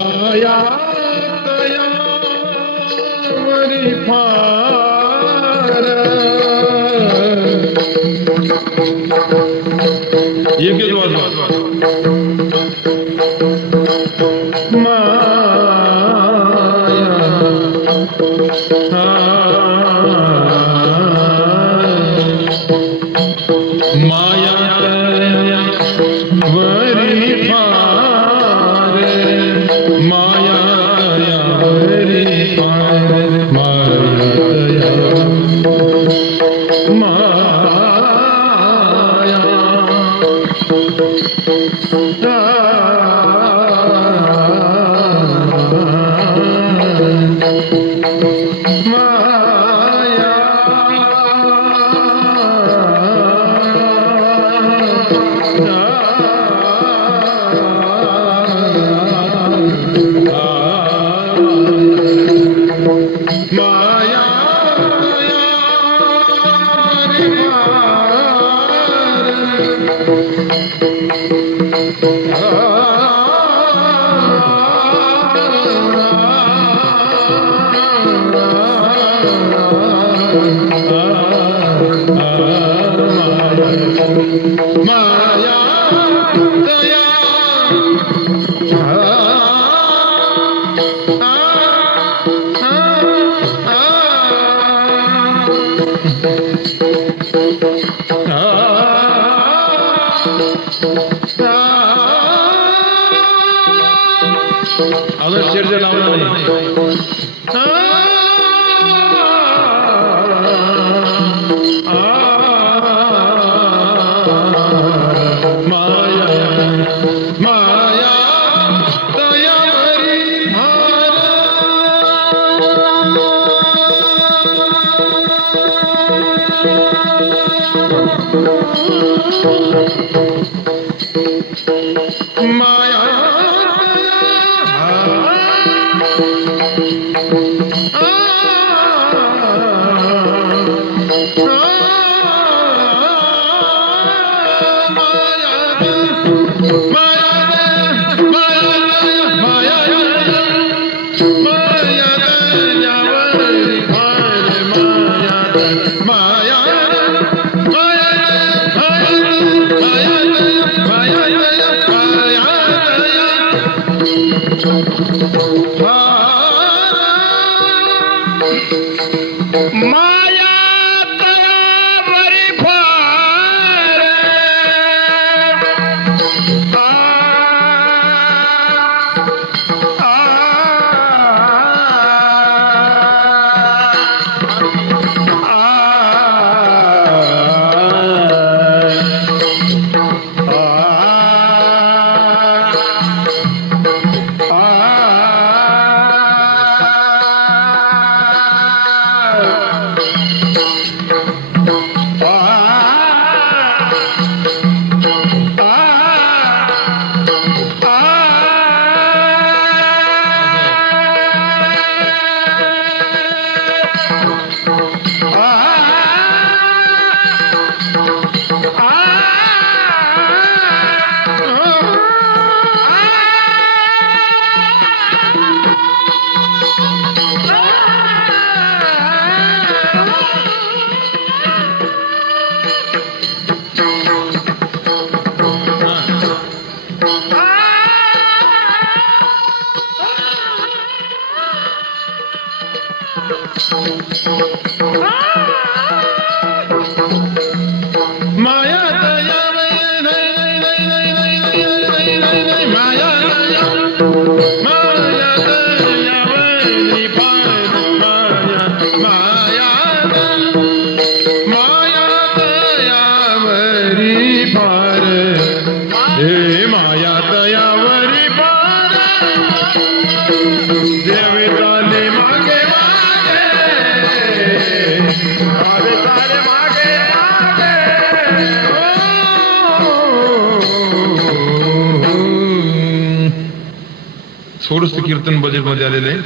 माया तयावरी फार एक वाजवा माया वरी फार माया वरी फार माया अजून शेरच्या लावला नाही माया माया तयावरी भार माया थोडस कीर्तन बजेट मध्ये आलेलं आहे.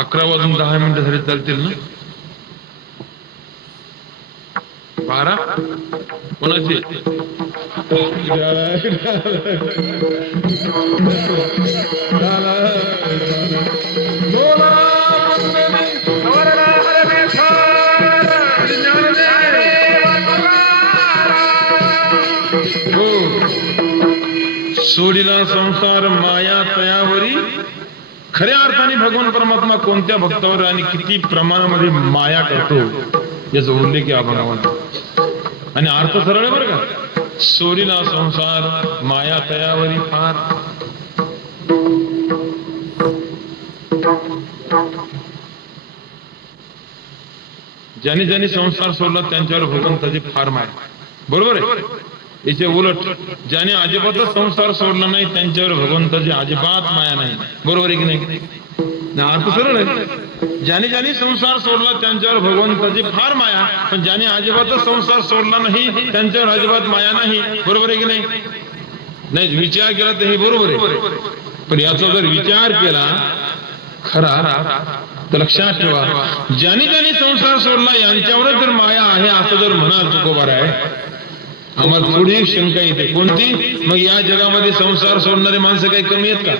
11 वाजून 10 मिनिटं झाली चालतील ना? 12 कोणाची सोडिला संसार माया तयावरी. खऱ्या अर्थाने भगवान परमात्मा कोणत्या भक्तावर आणि किती प्रमाणामध्ये माया करतो याचा उल्लेख या भागामध्ये. आणि अर्थ सरळ आहे बरं का. सोडिला संसार माया तयावरी फार. ज्याने ज्याने संसार सोडला त्यांच्यावर भगवंताची फार माया. बरोबर आहे. याचे उलट ज्याने अजिबातच संसार सोडला नाही त्यांच्यावर भगवंताची अजिबात माया नाही. बरोबर आहे की नाही. अर्थ सरळ आहे. ज्याने ज्याने संसार सोडला त्यांच्यावर भगवंताची फार माया, पण ज्याने अजिबातच संसार सोडला नाही त्यांच्यावर अजिबात माया नाही. बरोबर आहे की नाही. नाही विचार केला तर हे बरोबर आहे, पण याचा जर विचार केला खरा तर लक्षात ठेवा, ज्याने ज्याने संसार सोडला यांच्यावरच जर माया आहे असं जर म्हणाल तुकोबार आहे, आम्हाला थोडी एक शंका येते. कोणती? मग या जगामध्ये संसार सोडणारे माणसं काही कमी आहेत का?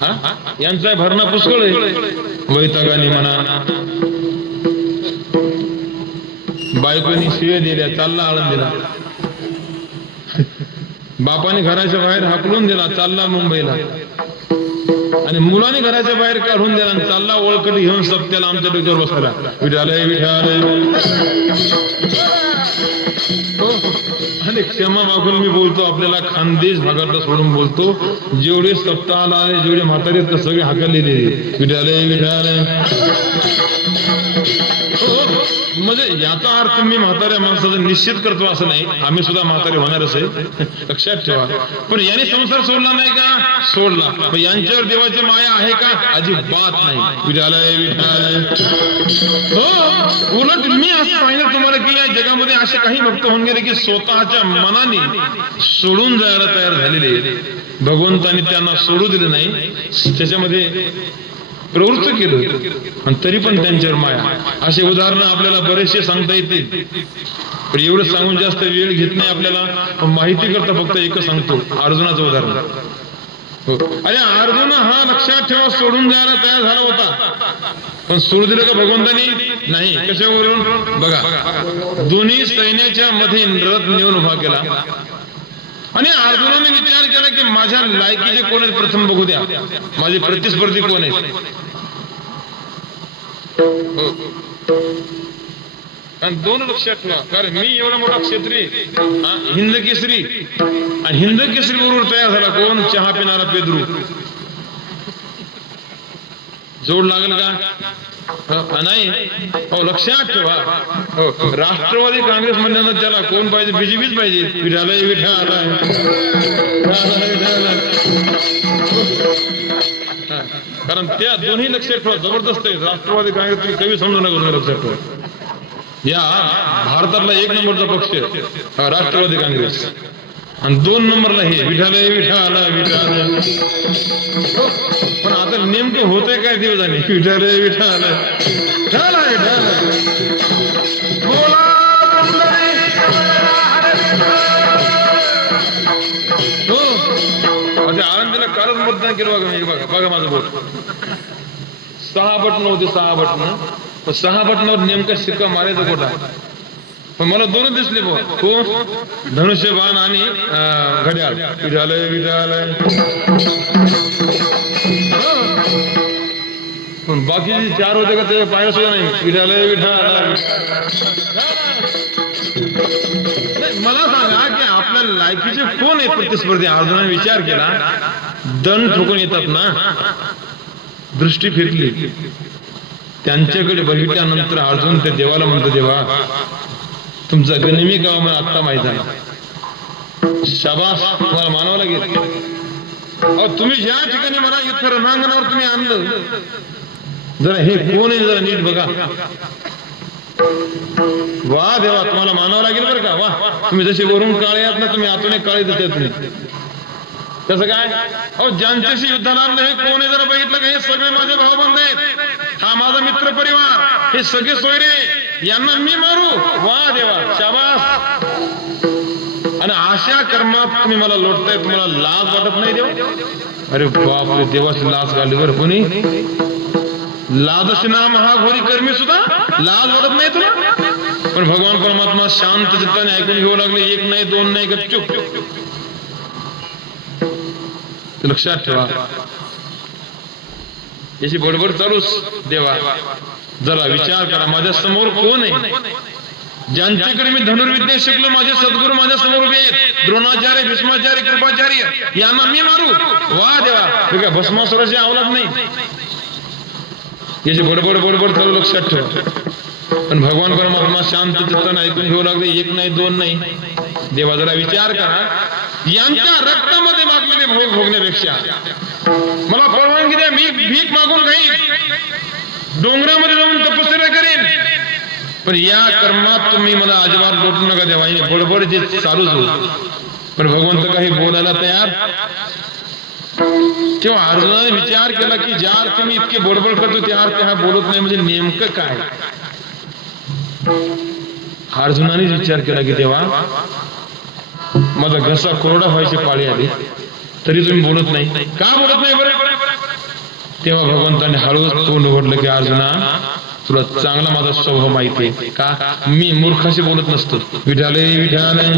हा, यांचा भरणा पुष्कळ आहे. वैतागाने म्हणा, बायकोनी शिव्या दिल्या, चालला आळंदीला. बापाने घराच्या बाहेर हाकलून दिला, चालला मुंबईला. आणि मुलाने घराच्या बाहेर काढून दिला आणि चालला ओळखटी घेऊन सप्त्याला आमच्या डोक्यावर बसला. विठालय विठालय. आणि क्षमा मागून मी बोलतो, आपल्याला खानदेश भागातला सोडून बोलतो. जेवढे सप्ताहाला आले, जेवढे म्हातारे तर सगळे हाकललेले. विठालय विठालय. म्हणजे याचा अर्थ मी म्हाताऱ्या माणसाचा निश्चित करतो असं नाही, आम्ही सुद्धा म्हातारे होणारच आहे, लक्षात ठेवा. पण याने संसार सोडला नाही का? सोडला. पण यांच्यावर देवाची माया आहे का? अजिबात नाही. विठालय विठालय. हो, उलट मी असं पाहिलं तुम्हाला की या जगामध्ये असे काही भक्त होऊन गेले की स्वतःच्या मनाने सोडून जायला तयार झालेले. भगवंताने त्यांना सोडू दिले नाही, त्याच्यामध्ये प्रवृत्त केलं आणि तरी पण त्यांच्यावर माया. असे उदाहरण आपल्याला बरेचसे सांगता येतील, पण एवढं सांगून जास्त वेळ घेत नाही आपल्याला. माहिती करता फक्त एकच सांगतो, अर्जुनाचं उदाहरण. अरे अर्जुन हा लक्षात ठेवा सोडून जायला तयार झाला होता, पण सोडू दिलं का भगवंतानी? नाही. कशावरून? बघा, दोन्ही सैन्याच्या मध्ये रथ नेऊन उभा केला आणि अर्जुनाने विचार केला की माझ्या लायकीचे कोण आहेत प्रथम बघू द्या, माझे प्रतिस्पर्धी कोण आहेत. आणि दोन लक्षात ठेवा, कारण मी एवढा मोठा क्षेत्री, हिंद केसरी, आणि हिंद केसरी बरोबर तयार झाला कोण? चहा पिणारा पेद्रू. जोड लागेल का? नाही. हो, लक्षात ठेवा. हो, राष्ट्रवादी काँग्रेस म्हणल्यानं त्याला कोण पाहिजे? बीजेपीच पाहिजे. विठालय विठालय. कारण त्या दोन्ही लक्षात ठेवा, जबरदस्त आहे. राष्ट्रवादी काँग्रेस तुम्ही कमी समजू नका, लक्षात ठेवा. या भारतातला एक नंबरचा पक्ष राष्ट्रवादी काँग्रेस, आणि 2 नंबरला हे विठालय विठालय विठालय. पण आता नेमकं होतंय काय दिवसांनी? विठालय विठालय विठालय विठालय. हो, आनंदीला कालच मतदान केलं बघा. बघा माझं बोट, 6 बटन होते, 6 बटन. 6 बटनावर नेमका शिक्का मारायचा कोटा, पण मला 2 दिसले बघ. हो, धनुष्यबाण आणि घड्याळ. विठालय विठालय. पण बाकीचे 4 होते का ते पाहिलं सुद्धा नाही. विठालय विठालय. मला सांगा की आपल्या लायकीचे कोण आहेत प्रतिस्पर्धी? अर्जुनाने विचार केला, दण ठोकून येतात ना. दृष्टी फिरली, त्यांच्याकडे बघितल्यानंतर अर्जुन त्या देवाला म्हणतो, देवा तुमचा गनिमी गाव मला आत्ता माहित झाला. शाबास, तुम्हाला मानावं लागेल. तुम्ही ज्या ठिकाणी मला इथं रणांगणावर तुम्ही आणलं, जरा हे कोण आहे जरा नीट बघा. वा देवा, तुम्हाला मानावं लागेल बरं का. वा, तुम्ही जसे वरून काळे आहात ना, तुम्ही आतून काळे दिसते तुम्ही. कसं काय? ज्यांच्याशी युद्धाला आणलं हे कोण आहे जरा बघितलं का? हे सगळे माझे भाऊबंद आहेत, हा माझा मित्र परिवार, हे सगळे सोयरे, यांना मी मारू. वा देवा, शाबास. आणि अशा कर्मात तुम्ही मला लोटताय, तुम्हाला लाज वाटत नाही देव? अरे बापरे, देवाची लाज घाली बरं कोणी. लाजशी नाम हा घोरी कर्मी सुद्धा लाज वाटत नाही तुला. पण भगवान परमात्मा शांत चित्ताने ऐकून घेऊ लागले. एक नाही, दोन नाही, गपचूप. लक्षात ठेवा, याची बडबड चालूच. देवा जरा विचार करा, माझ्या समोर कोण आहे? ज्यांच्याकडे मी धनुर्विद्या शिकलो, माझे सद्गुरू माझ्या समोर उभे आहेत. द्रोणाचार्य, भीष्माचार्य, कृपाचार्य, यांना मी मारू? वा देवा, ठीक आहे, भस्मासुराची अवलाद नाही. याची बडबड बडबड चालू, लक्षात ठेवा. पण भगवान परमात्मा शांत चित्ताने ऐकून घेऊ लागले. एक नाही, दोन नाही. देवा जरा विचार करा, यांच्या रक्तामध्ये मागलेले भोग भोगण्यापेक्षा मला परवानगी द्या, मी भीक मागून खाईन, डोंगरामध्ये जाऊन तपश्चर्या करेन, पण या कर्मात तुम्ही मला अजिबात लोटू नका देवा. बडबड जे चालूच होईल. पण भगवंत काही बोलायला तयार. तेव्हा अर्जुनाने विचार केला की ज्या अर्थी मी इतके बडबड करतो त्या अर्थी हा बोलत नाही, म्हणजे नेमकं काय? अर्जुनानेच विचार केला की देवा, माझा घसा कोरडा व्हायची पाळी आली, तरी तुम्ही बोलत नाही, का बोलत नाही बरं? तेव्हा भगवंताने हळूच तोंड उघडलं की अर्जुना, तुला चांगला माझा स्वभाव माहिती आहे का, मी मूर्खाशी बोलत नसतो. विठाले विठाले,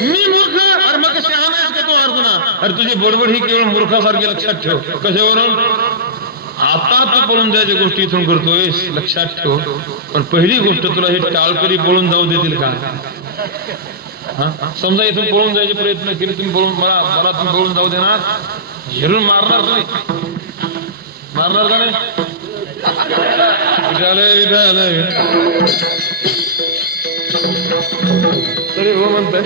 मी मूर्ख? अरे मग कशी आणायच का तू अर्जुना? अरे तुझी बडबड ही केवळ मूर्खासारखी, लक्षात ठेव. कशावरून? आता तू पळून जायची गोष्टी इथून करतोय, लक्षात ठेव. पण पहिली गोष्ट, तुला हे टाळकरी पळून जाऊ देतील का? समजा इथून पळून जायचे प्रयत्न केले तुम्ही, पळून मला तुम्ही पळून जाऊ देणार? हेरून मारणार तुम्ही, मारणार का नाही? तरी हो म्हणताय.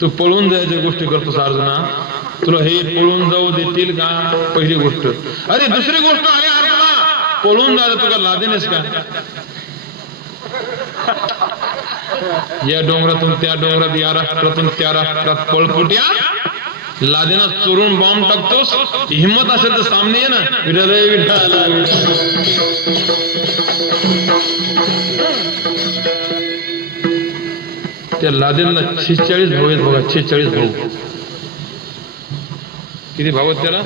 तू पळून जायच्या गोष्टी करतोस अर्जुना, तुला हे पळून जाऊ देतील का? पहिली गोष्ट. अरे दुसरी गोष्ट आहे अर्जुना, पळून जायला तुला लादेनेस का? या डोंगरातून त्या डोंगरात, या राष्ट्रातून त्या राष्ट्रात पळपुट्या लादेना चोरून बॉम्ब टाकतोस. हिम्मत असेल तर सामने ये ना. त्या लादेनला 46 भाऊ आहेत बघा, 46 भाऊ. किती भाऊ आहेत त्याला?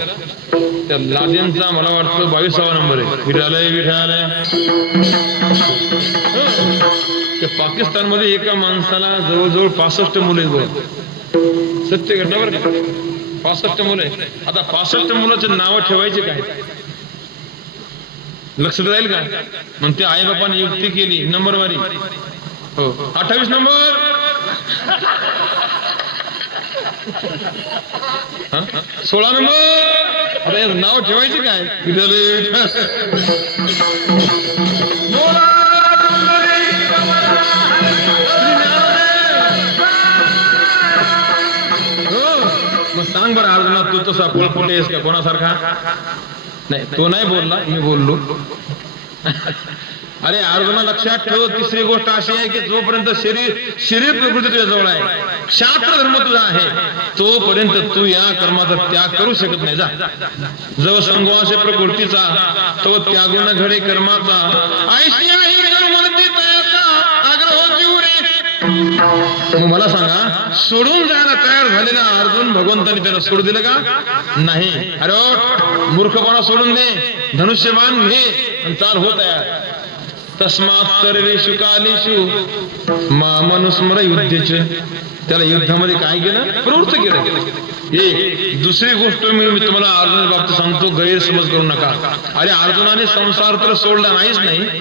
त्या लादेनचा मला वाटतं 22वा नंबर आहे. विठालय विठालय. त्या पाकिस्तानमध्ये एका माणसाला जवळजवळ 65 मुलं आहेत बघा. सत्य घटना बरं का, 65 मुलं आहे. आता 65 मुलाचे नाव ठेवायचे काय? लक्षात राहील का? मग ते आई बापाने युक्ती केली, नंबरवारी. हो, 28 नंबर, 16 नंबर. अरे नाव ठेवायचे काय? मग सांग बरं अर्जुना, तू तसा पळपुटे आहेस का कोणासारखा? नाही, तो नाही बोलला, मी बोललो. अरे अर्जुना लक्षात ठेव, तिसरी गोष्ट अशी आहे की जोपर्यंत शरीर प्रकृती तुझ्या जवळ आहे, शास्त्र धर्म तुझा आहे, तोपर्यंत तू या कर्माचा त्याग करू शकत नाही. जा, जव संगवासे प्रकृतीचा तो त्यागू न घडे कर्माचा. ऐशी आहे मला सांगा, सोडून जायला तयार झालेला अर्जुन, भगवंतांनी त्याला सोडू दिलं का? नाही. अरे मूर्खपणा सोडून दे, धनुष्यबाण घे आणि चाल हो तयार. तस्मात् सर्वेषु कालेषु मामनुस्मर युद्धेच. त्याला युद्धामध्ये काय केलं? प्रवृत्त केलं. एक दुसरी गोष्ट मी तुम्हाला अर्जुना बाबतीत सांगतो, गैरसमज करू नका. अरे अर्जुनाने संसार तर सोडला नाहीच नाही,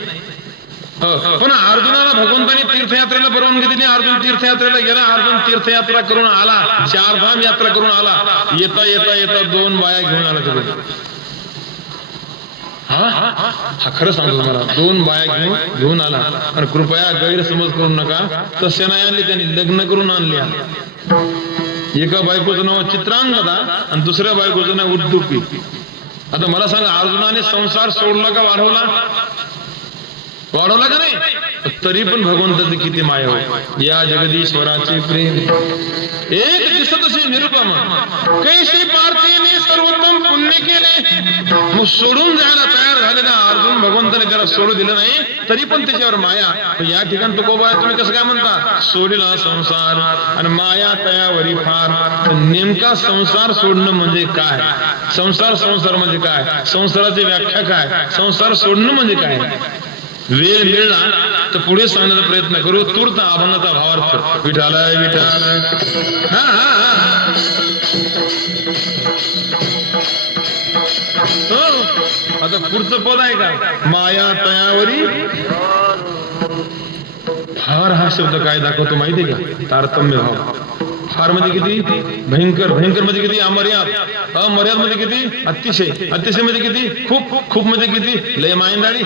पण अर्जुनाला भगवंतांनी तीर्थयात्रेला परवानगी दिली. अर्जुन तीर्थयात्रेला गेला. अर्जुन तीर्थयात्रा करून आला, 4 धाम यात्रा करून आला. येता येता येता 2 बाया घेऊन आला तिकडे. हा खरं सांगतो तुम्हाला, 2 बाया घेऊन आला. आणि कृपया गैरसमज करू नका, तसे नाही आणली, त्यांनी लग्न करून आणल्या. एका बायकोचं नाव चित्रांगदा आणि दुसऱ्या बायकोचं नाव उद्दुपी. आता मला सांगा, अर्जुनाने संसार सोडला का वाढवला? वाढवला का नाही? तरी पण भगवंताचे किती माया होय या जगदीश्वराचे प्रेम एक दिसत असे निरुपम कैशी पार्थेने सर्वोत्तम पुण्य केले मग सोडून जायला तयार झालेला अर्जुन भगवंताने त्याला सोडू दिलं नाही तरी पण त्याच्यावर माया या ठिकाणी तुकोबा तुम्ही कसं काय म्हणता सोडला संसार आणि माया तयावरी फार नेमका संसार सोडणं म्हणजे काय संसार म्हणजे काय संसाराची व्याख्या काय संसार सोडणं म्हणजे काय वेळ मिळला तर पुढे सांगण्याचा प्रयत्न करू तूर्त अभंगाचा भावार्थ विठाला विठाल आता पुढचं पद आहे का माया तयावरी फार हा शब्द काय दाखवतो माहितीये का तारतम्य भाव फार मध्ये किती भयंकर म्हणजे किती अमर्याद मध्ये किती अतिशय मध्ये किती खूप मध्ये किती लय मायंदाळी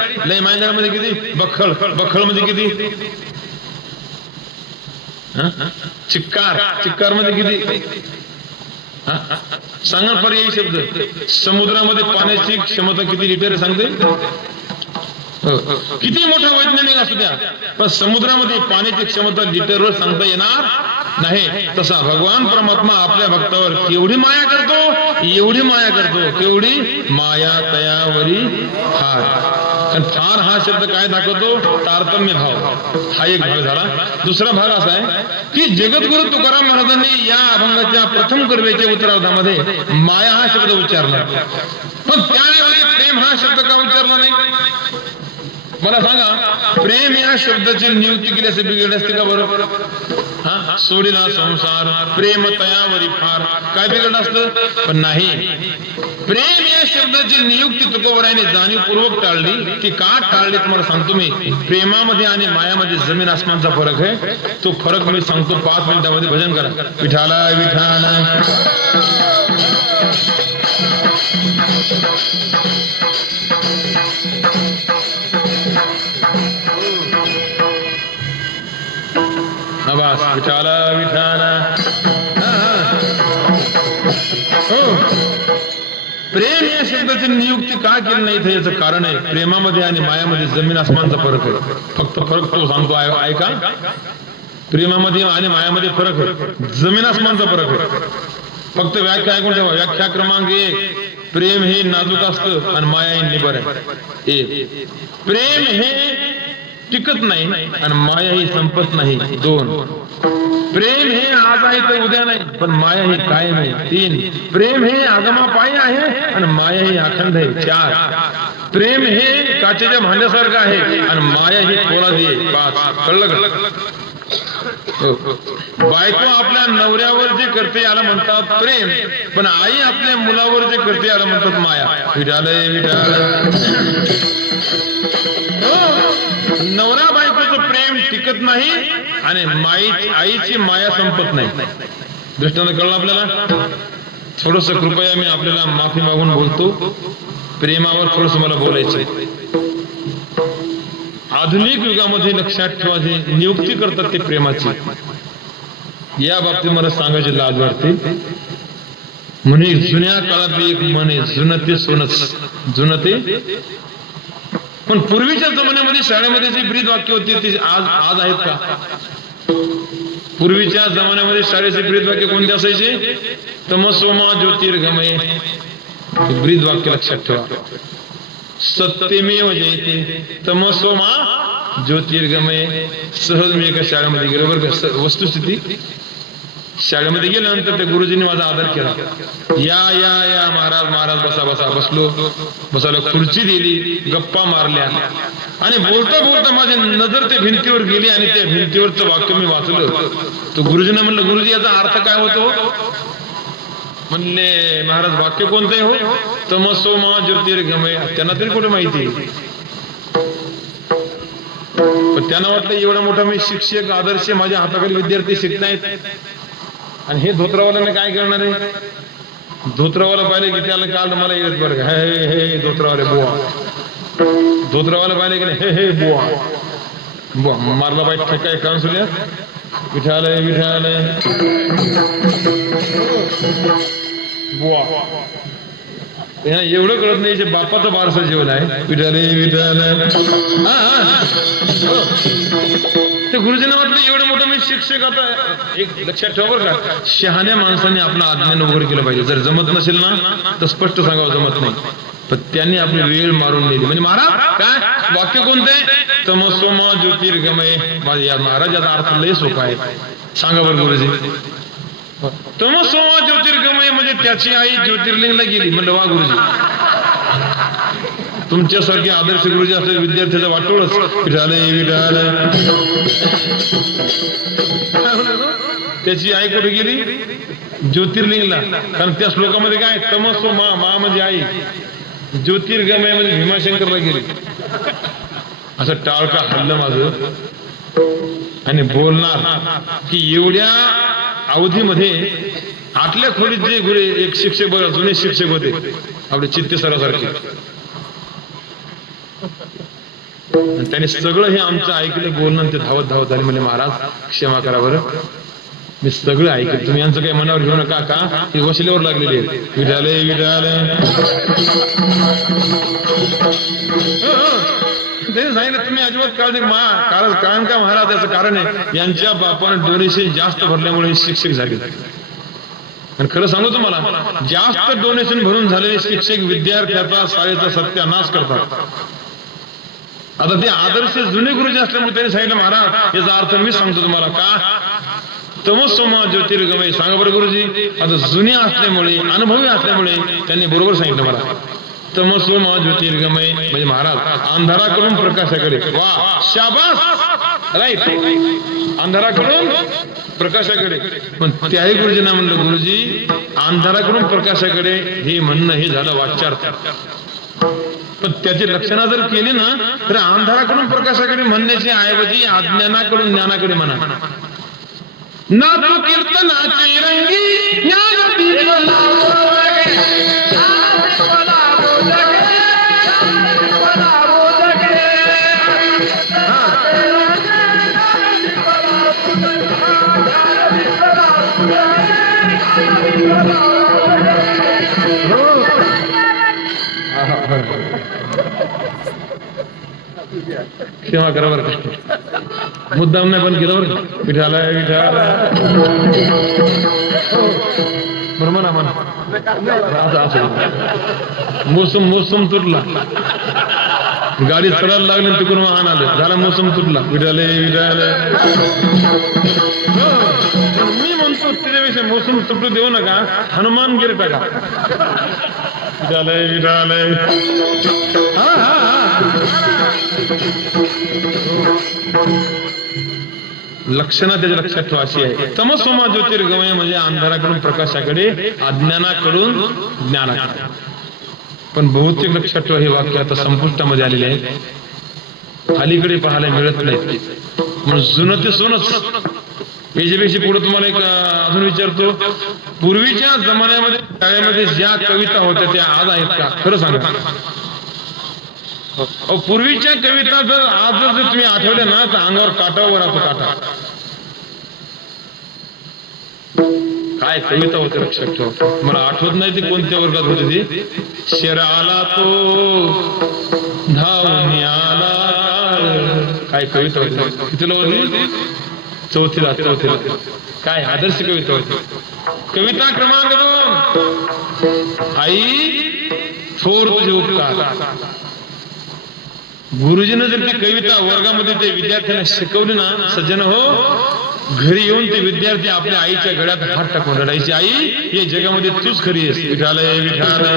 मध्ये किती बखळ मध्ये किती चिक्कार मध्ये किती सांगा पर्यायी शब्द समुद्रामध्ये पाण्याची क्षमता किती लिटर सांगते किती मोठा वैज्ञानिक असू द्या पण समुद्रामध्ये पाण्याची क्षमता लिटरवर सांगता येणार नाही तसा भगवान परमात्मा आपल्या भक्तावर केवढी माया करतो केवढी माया तयावरी फार हा शब्द काय दाखवतो तारतम्य भाव हा एक भाग झाला दुसरा भाग असा आहे की जगद्गुरु तुकाराम महाराजांनी या अभंगाच्या प्रथम कर्वेच्या उत्तरार्धामध्ये माया हा शब्द उच्चारला पण त्यावेळी प्रेम हा शब्द का उच्चारला नाही मला सांगा प्रेम या शब्दाची नियुक्ती केली असे बिघडले असते का बरोबर सोडीला संसार प्रेम तयावरी फार काय बिघडलं असतं पण नाही प्रेम या शब्दाची नियुक्ती तुकोबरायाने जाणीवपूर्वक टाळली ती का टाळली तुम्हाला सांगतो मी प्रेमामध्ये आणि मायामध्ये जमीन आसमानचा फरक आहे तो फरक मी सांगतो 5 मिनिटांमध्ये भजन करा विठाला विठाला नवास विठाला विठाला प्रेम या शब्दाची नियुक्ती का केली नाही इथे याचं कारण आहे प्रेमामध्ये आणि मायामध्ये जमीन आसमानचा फरक आहे फक्त फरक तो सांगतो ऐका प्रेमामध्ये आणि मायामध्ये फरक आहे जमीन आसमानचा फरक आहे फक्त व्याख्या ऐकून ठेवा व्याख्या क्रमांक 1 प्रेम हे नाजूक असतं आणि माया ही निबर आहे प्रेम हे टिकत नाही आणि माया ही संपत नाही 2 प्रेम हे आज आहे तर उद्या नाही पण माया ही कायम आहे 3 प्रेम हे आगमापायी आहे आणि माया ही अखंड आहे 4 प्रेम हे काचेच्या भांड्यासारखं आहे आणि माया ही पोलादी आहे 5 कळलं का बायको आपल्या नवऱ्यावर जे करते याला म्हणतात प्रेम पण आई आपल्या मुलावर जे करते याला म्हणतात माया विठालय नवरा बायकोचं प्रेम टिकत नाही आणि आईची माया संपत नाही दृष्टांत कळलं आपल्याला थोडस कृपया मी आपल्याला माफी मागून बोलतो प्रेमावर थोडस मला बोलायचं आधुनिक युगामध्ये लक्षात ठेवा जे नियुक्ती करतात ते प्रेमाची या बाबतीत मला सांगायची लाज वाटते म्हणे जुन्या काळातली एक म्हणे जुनते सोनच जुनते पण पूर्वीच्या जमान्यामध्ये शाळेमध्ये जी ब्रीद वाक्य होती ती आज आहेत का पूर्वीच्या जमान्यामध्ये शाळेचे ब्रीद वाक्य कोणते असायचे तमसोमा ज्योतिर्गमय ब्रीद वाक्य लक्षात ठेवा सत्यमेव जयते तमसोमा ज्योतिर्गमय सहज मी एका शाळेमध्ये गेलो बरं का वस्तुस्थिती शाळेमध्ये गेल्यानंतर त्या गुरुजींनी माझा आदर केला या या या महाराज बसा बसायला खुर्ची दिली गप्पा मारल्या आणि बोलता माझी नजर त्या भिंतीवर गेली आणि त्या भिंतीवरचं वाक्य मी वाचलं तो गुरुजींना म्हणलं गुरुजी याचा अर्थ काय होतो म्हणले महाराज वाक्य कोणतं हो तमसोमा ज्योतिर्गमय त्यांना तरी कुठे माहिती पण त्यांना वाटलं एवढा मोठा मी शिक्षक आदर्श माझ्या हाताखाली विद्यार्थी शिकतायत आणि हे धोत्रावाल्याने काय करणार आहे धोत्रावाला पाहिले की त्याला काल मला येत बरं का हे धोत्रावाले बुवा धोत्रावाला पाहिले की नाही हे बुवा मारला पाहिजे काय काउन्सिल विठालय बुवा एवढं कळत नाही बापाचं बारसं जेवण आहे विठाले विठाल. ते गुरुजींना म्हटलं एवढं मोठं मी शिक्षक. आता एक लक्षात ठेवा बरं का, शहाण्या माणसाने आपलं आज्ञान वगैरे केलं पाहिजे. जर जमत नसेल ना तर स्पष्ट सांगावं जमत नाही. पण त्यांनी आपली वेळ मारून नेली. म्हणजे महाराज काय वाक्य कोणते, तमसोमा ज्योतिर्गमय. या महाराजाचा अर्थ लय सोपा आहे. सांगा बरं गुरुजी. तमसोमा ज्योतिर्गमय म्हणजे त्याची आई ज्योतिर्लिंगला गेली. म्हणलं वा गुरुजी, तुमच्यासारखे आदर्श गुरुजी असले विद्यार्थ्याचं वाटोळच. विठालय विठाल. त्याची आई कुठे गेली, ज्योतिर्लिंगला. कारण त्या श्लोकामध्ये काय, तमसोमा मा म्हणजे आई, ज्योतिर्गमय म्हणजे भीमाशंकरला गेली. असं टाळका हल्लं माझं. आणि बोलणार की एवढ्या अवधीमध्ये आतल्या खोलीत जे गुरे एक शिक्षक बघा, जुने शिक्षक होते आपले चित्ते सरासारखे, त्याने सगळं हे आमचं ऐकलं बोलणं. ते धावत धावत आले. म्हणजे महाराज क्षमा करा बरं, मी सगळं ऐकलं. तुम्ही यांचं काही मनावर घेऊ नका का, ते वशिलेवर लागलेले आहेत. विठाले विठाले. त्याने सांगितलं तुम्ही अजिबात काळजी. कारण का महाराज, याचं कारण आहे यांच्या बापाने डोनेशन जास्त भरल्यामुळे शिक्षक झाले. आणि खरं सांगू तुम्हाला, जास्त डोनेशन भरून झालेले शिक्षक विद्यार्थ्याचा शाळेचा सत्यानाश करतात. आता ते आदर्श जुने गुरुजी असल्यामुळे त्यांनी सांगितलं महाराज याचा अर्थ मी सांगतो तुम्हाला. का तमसोमा ज्योतिर्गमय. सांगा बरं गुरुजी. आता जुने असल्यामुळे अनुभवी असल्यामुळे त्यांनी बरोबर सांगितलं मला. तमसोमा ज्योतिर्गमय म्हणजे महाराज अंधाराकडून प्रकाशाकडे. वा शाबास, राईट. अंधाराकडून प्रकाशाकडे. पण त्याही गुरुजींना म्हणलं गुरुजी अंधाराकडून प्रकाशाकडे हे म्हणणं हे झालं वाच्यार्थ. पण त्याची लक्षणं जर केली ना तर अंधाराकडून प्रकाशाकडे म्हणण्याची ऐवजी अज्ञानाकडून ज्ञानाकडे म्हणा. ना तू कीर्तनाची रंगी ज्ञान क्षमा करा बरं का, मुद्दाम नाही पण केलं बरं. विठाला विठाला बरं म्हणा म्हणा. असं मोसम मोसम तुटला, गाडी चढायला लागली तिकडून वाहन आलं, झाला मोसम तुटला. विठाले विठाले. मी म्हणतो त्याच्याविषयी मोसम तुटू देऊ नका, हनुमान गिरी टाका. विठालय विठालय. लक्षणं त्याच्या लक्षात ठेवा अशी आहे. तमसोमा ज्योतिर्गमय म्हणजे अंधाराकडून प्रकाशाकडे, अज्ञानाकडून ज्ञानाकडे. पण बहुतेक लक्षात ठेवा हे वाक्य आता संपुष्टामध्ये आलेले आहे, अलीकडे पाहायला मिळत नाही. म्हणून जुनं ते सोनच. याच्यापेक्षा पुढे तुम्हाला एक अजून विचारतो, पूर्वीच्या जमान्यामध्ये शाळेमध्ये ज्या कविता होत्या त्या आज आहेत का, खरं सांगा. पूर्वीच्या कविता जर आज जर तुम्ही आठवल्या ना तर अंगावर काटावर राहतो काटा. काय कविता होते लक्षात ठेवा. मला आठवत नाही ती कोणत्या वर्गात होती ती. शेराला तो धावून आला, काय कविता होती, कितीला होती, चौथीला. काय आदर्श कविता होती. कविता क्रमांक 2, आई थोर तुझे उपकार. गुरुजीनं जर ती कविता वर्गामध्ये ते विद्यार्थ्यांना शिकवली ना सज्जन हो, घरी येऊन ते विद्यार्थी आपल्या आईच्या गळ्यात हात टाकून रडायची, आई या जगामध्ये तूच खरी आहेस. विठालय विठालय.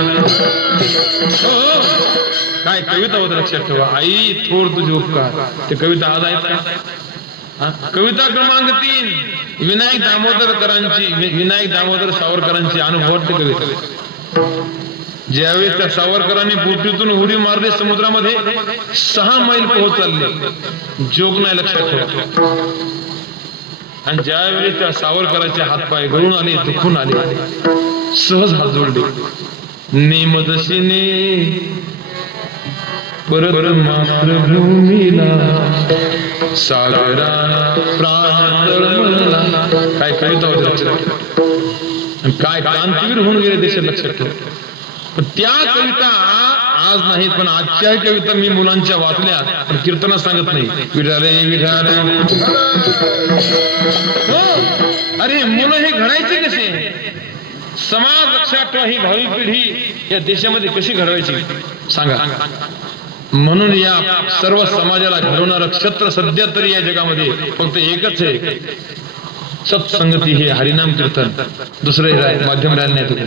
काय कविता होत लक्षात ठेवा. आई थोर तुझे उपकार. ते कविता आज आहेत का. कविता क्रमांक 3, विनायक दामोदर सावरकरांची अनुभवातली कविता. ज्यावेळेस त्या सावरकरांनी बोटीतून उडी मारली समुद्रामध्ये, 6 मैल पोहोच चालले, जोक नाही लक्षात ठेवा. आणि ज्यावेळेस त्या सावरकरांचे हातपाय गळून आले, दुखून आले, सहज हात जोडले. नेमदशीने परत मातृभूमीला सागराला प्राण तळमळला. काय कविता होती लक्षात ठेवा. काय क्रांतीवीर होऊन गेले देशात लक्षात ठेवा. पण त्या कविता आज नाहीत, पण आजच्या कविता मी मुलांच्या वाचल्या, पण कीर्तनात सांगत नाही. विठाले विठाले. अरे मुलं हे घडायचे कसे? समाज लक्षात ठेवा, ही भावी पिढी या देशामध्ये कशी घडवायची सांगा. म्हणून या सर्व समाजाला घडवणारं क्षत्र सध्या तरी या जगामध्ये फक्त एकच आहे, सत्संगती. हे हरिनाम कीर्तन. दुसरं माध्यम राहिलं नाही. तुम्ही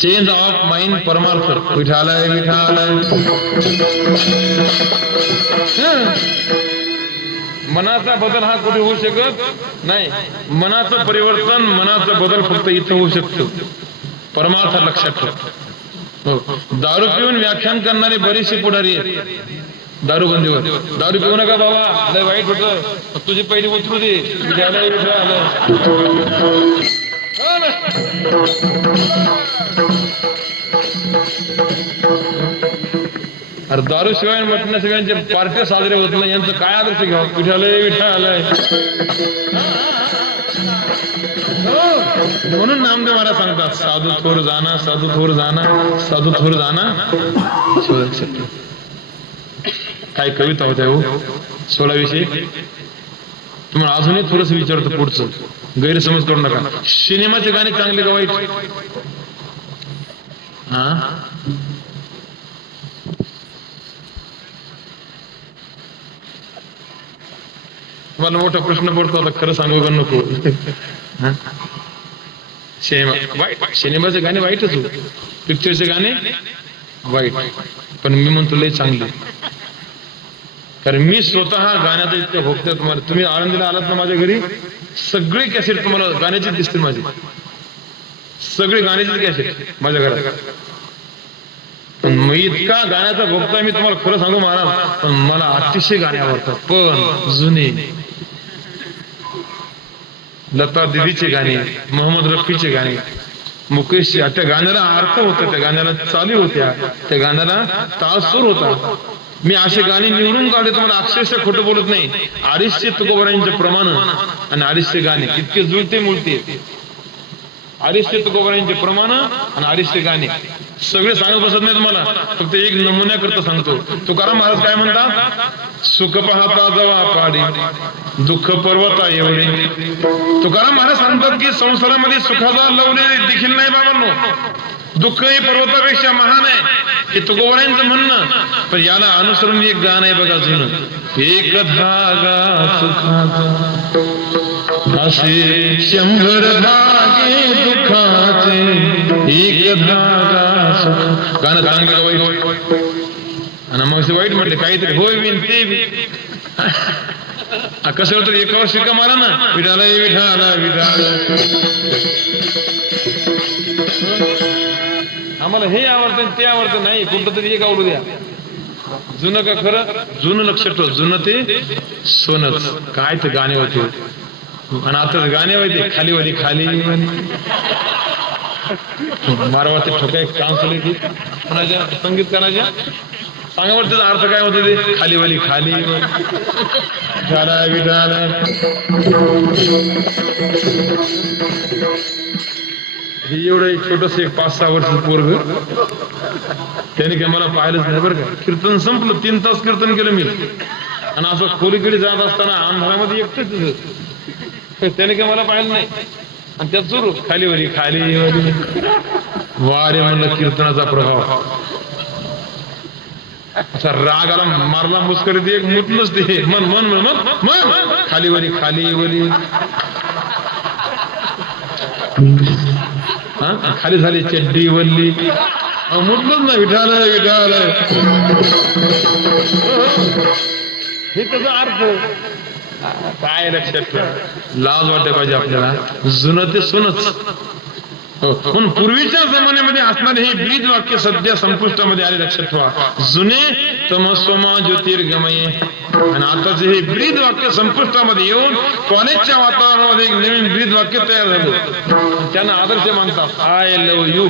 चेंज ऑफ माइंड परमार्थ. विठालय विठालय. मनाचा बदल हा कुठे होऊ शकत नाही. मनाचं परिवर्तन, मनाचा बदल फक्त इथं होऊ शकतो. परमार्थ लक्षात ठेव. दारू पिऊन व्याख्यान करणारे बरेचसे पुढारी आहेत. दारूबंदीवर, दारू पिऊ नका बाबा, लय वाईट होतं, तुझी पहिली उतरू दे. अरे दारू शिवाय म्हटल्या सगळ्यांचे पार्ट्या साजरे होत नाही, यांचं काय आदर्श घ्यावं? विठालय विठालय. म्हणून नामदेव महाराज सांगतात, साधू थोर जाना, साधू थोर जाना, साधू थोर जाना. काय कविता होत्या हो 16विषयी. तुम्हाला अजूनही थोडस विचारतो, पुढचं गैरसमज करू नका. सिनेमाचे गाणे चांगले का वाईट? हा, मला मोठा प्रश्न पडतो आता, खरं सांगू का नको? सिनेमा वाईट, सिनेमाचे गाणे वाईटच हो, पिक्चरचे गाणे वाईट, पण मी म्हणतो लय चांगले. कारण मी स्वतः गाण्याचं इतकं भोगतो. तुम्हाला, तुम्ही आळंदीला आलात ना माझ्या घरी, सगळे कॅसेट तुम्हाला गाण्याची दिसतील माझी, सगळे गाण्याची कॅसेट माझ्या घरात. पण मी इतका गाण्याचा भोगता, मी तुम्हाला खरं सांगू महाराज, पण मला अतिशय गाणे आवडतात, पण जुने. लता दीदीचे गाणे, मोहम्मद रफीचे गाणे, मुकेश, त्या गाण्याला अर्थ होता, त्या गाण्याला चाली होत्या, त्या गाण्याला तालसूर होता. मी असे गाणे निवडून काढले, तुम्हाला अक्षरशः खोटं बोलत नाही. 250 तुकोबारांचे प्रमाण आणि 250 गाणे इतके जुळते मुळते. 250 तुकोबारांचे प्रमाण आणि 250 गाणे सगळे सांगत बसत नाही तुम्हाला, फक्त एक नमुन्याकरता सांगतो. तुकाराम महाराज काय म्हणतात? सुख पाहता जवा पाडी, दुःख पर्वता एवढे. तुकाराम महाराज सांगतात की संसारामध्ये सुखाचा लवले देखील नाही बाबांनो, दुःख हे पर्वतापेक्षा महान आहे, हे तुकोबारांचं म्हणणं. पण याला अनुसरून एक गाणं आहे बघा जुनं. एक धागा सुखाचा असे 100 धागे दुःखाचे, एक धागा सुख. गाणं चांगलं वाईट, आणि मग वाईट म्हटले काहीतरी होय बिन ते बी. कसं होतं, एकावर शिका मारा ना, विठालय विठाला विठाल. आम्हाला हे आवडतं ते आवडतं नाही, कुठं तरी एक आवडू द्या. जुनं का खरं? जुनं लक्षात ठेव, जुनं ते सोनच. काय ते गाणे होते, आणि आता गाणे होते खाली वाली खाली मारवा ते ठोकाय काम चालू की कोणाच्या संगीतकाराच्या. सांगा बरं त्याचा अर्थ काय होते ते खाली वाली खाली झाला विठाला. हे एवढं छोटस एक 5-6 वर्षाचं पोरग, त्याने काय मला पाहिलंच नाही बरं का. कीर्तन संपलं, 3 तास कीर्तन केलं मी, आणि असं खोलीकडे जात असताना अंधारामध्ये एकटंच, त्याने काय मला पाहिलं नाही. आणि त्यात सुरू खाली वरी खाली वरी. वारे म्हणलं कीर्तनाचा प्रभाव. असा राग आला, मारला मुस्करीत, एक मुतलंच ते मन मन मन मन खाली वरी खाली वरी. खाली झाली चड्डी वल्ली, मुतलंच ना विठालय विठालय. हे त्याचा अर्थ काय लक्षात ठेवा. लाज वाटते पाहिजे आपल्याला, जुनं ते सोनच. म्हणून पूर्वीच्या जमान्यामध्ये असणारे हे ब्रीद वाक्य सध्या संपुष्टामध्ये आले, लक्षात ठेवा. जुने तमस्वमा ज्योतिर्गमये, आणि आताचे हे ब्रीद वाक्य संपुष्टामध्ये येऊन कॉलेजच्या वातावरणामध्ये एक नवीन ब्रीद वाक्य तयार झालं. त्यांना आदर्श मानतात, आय लव्ह यू.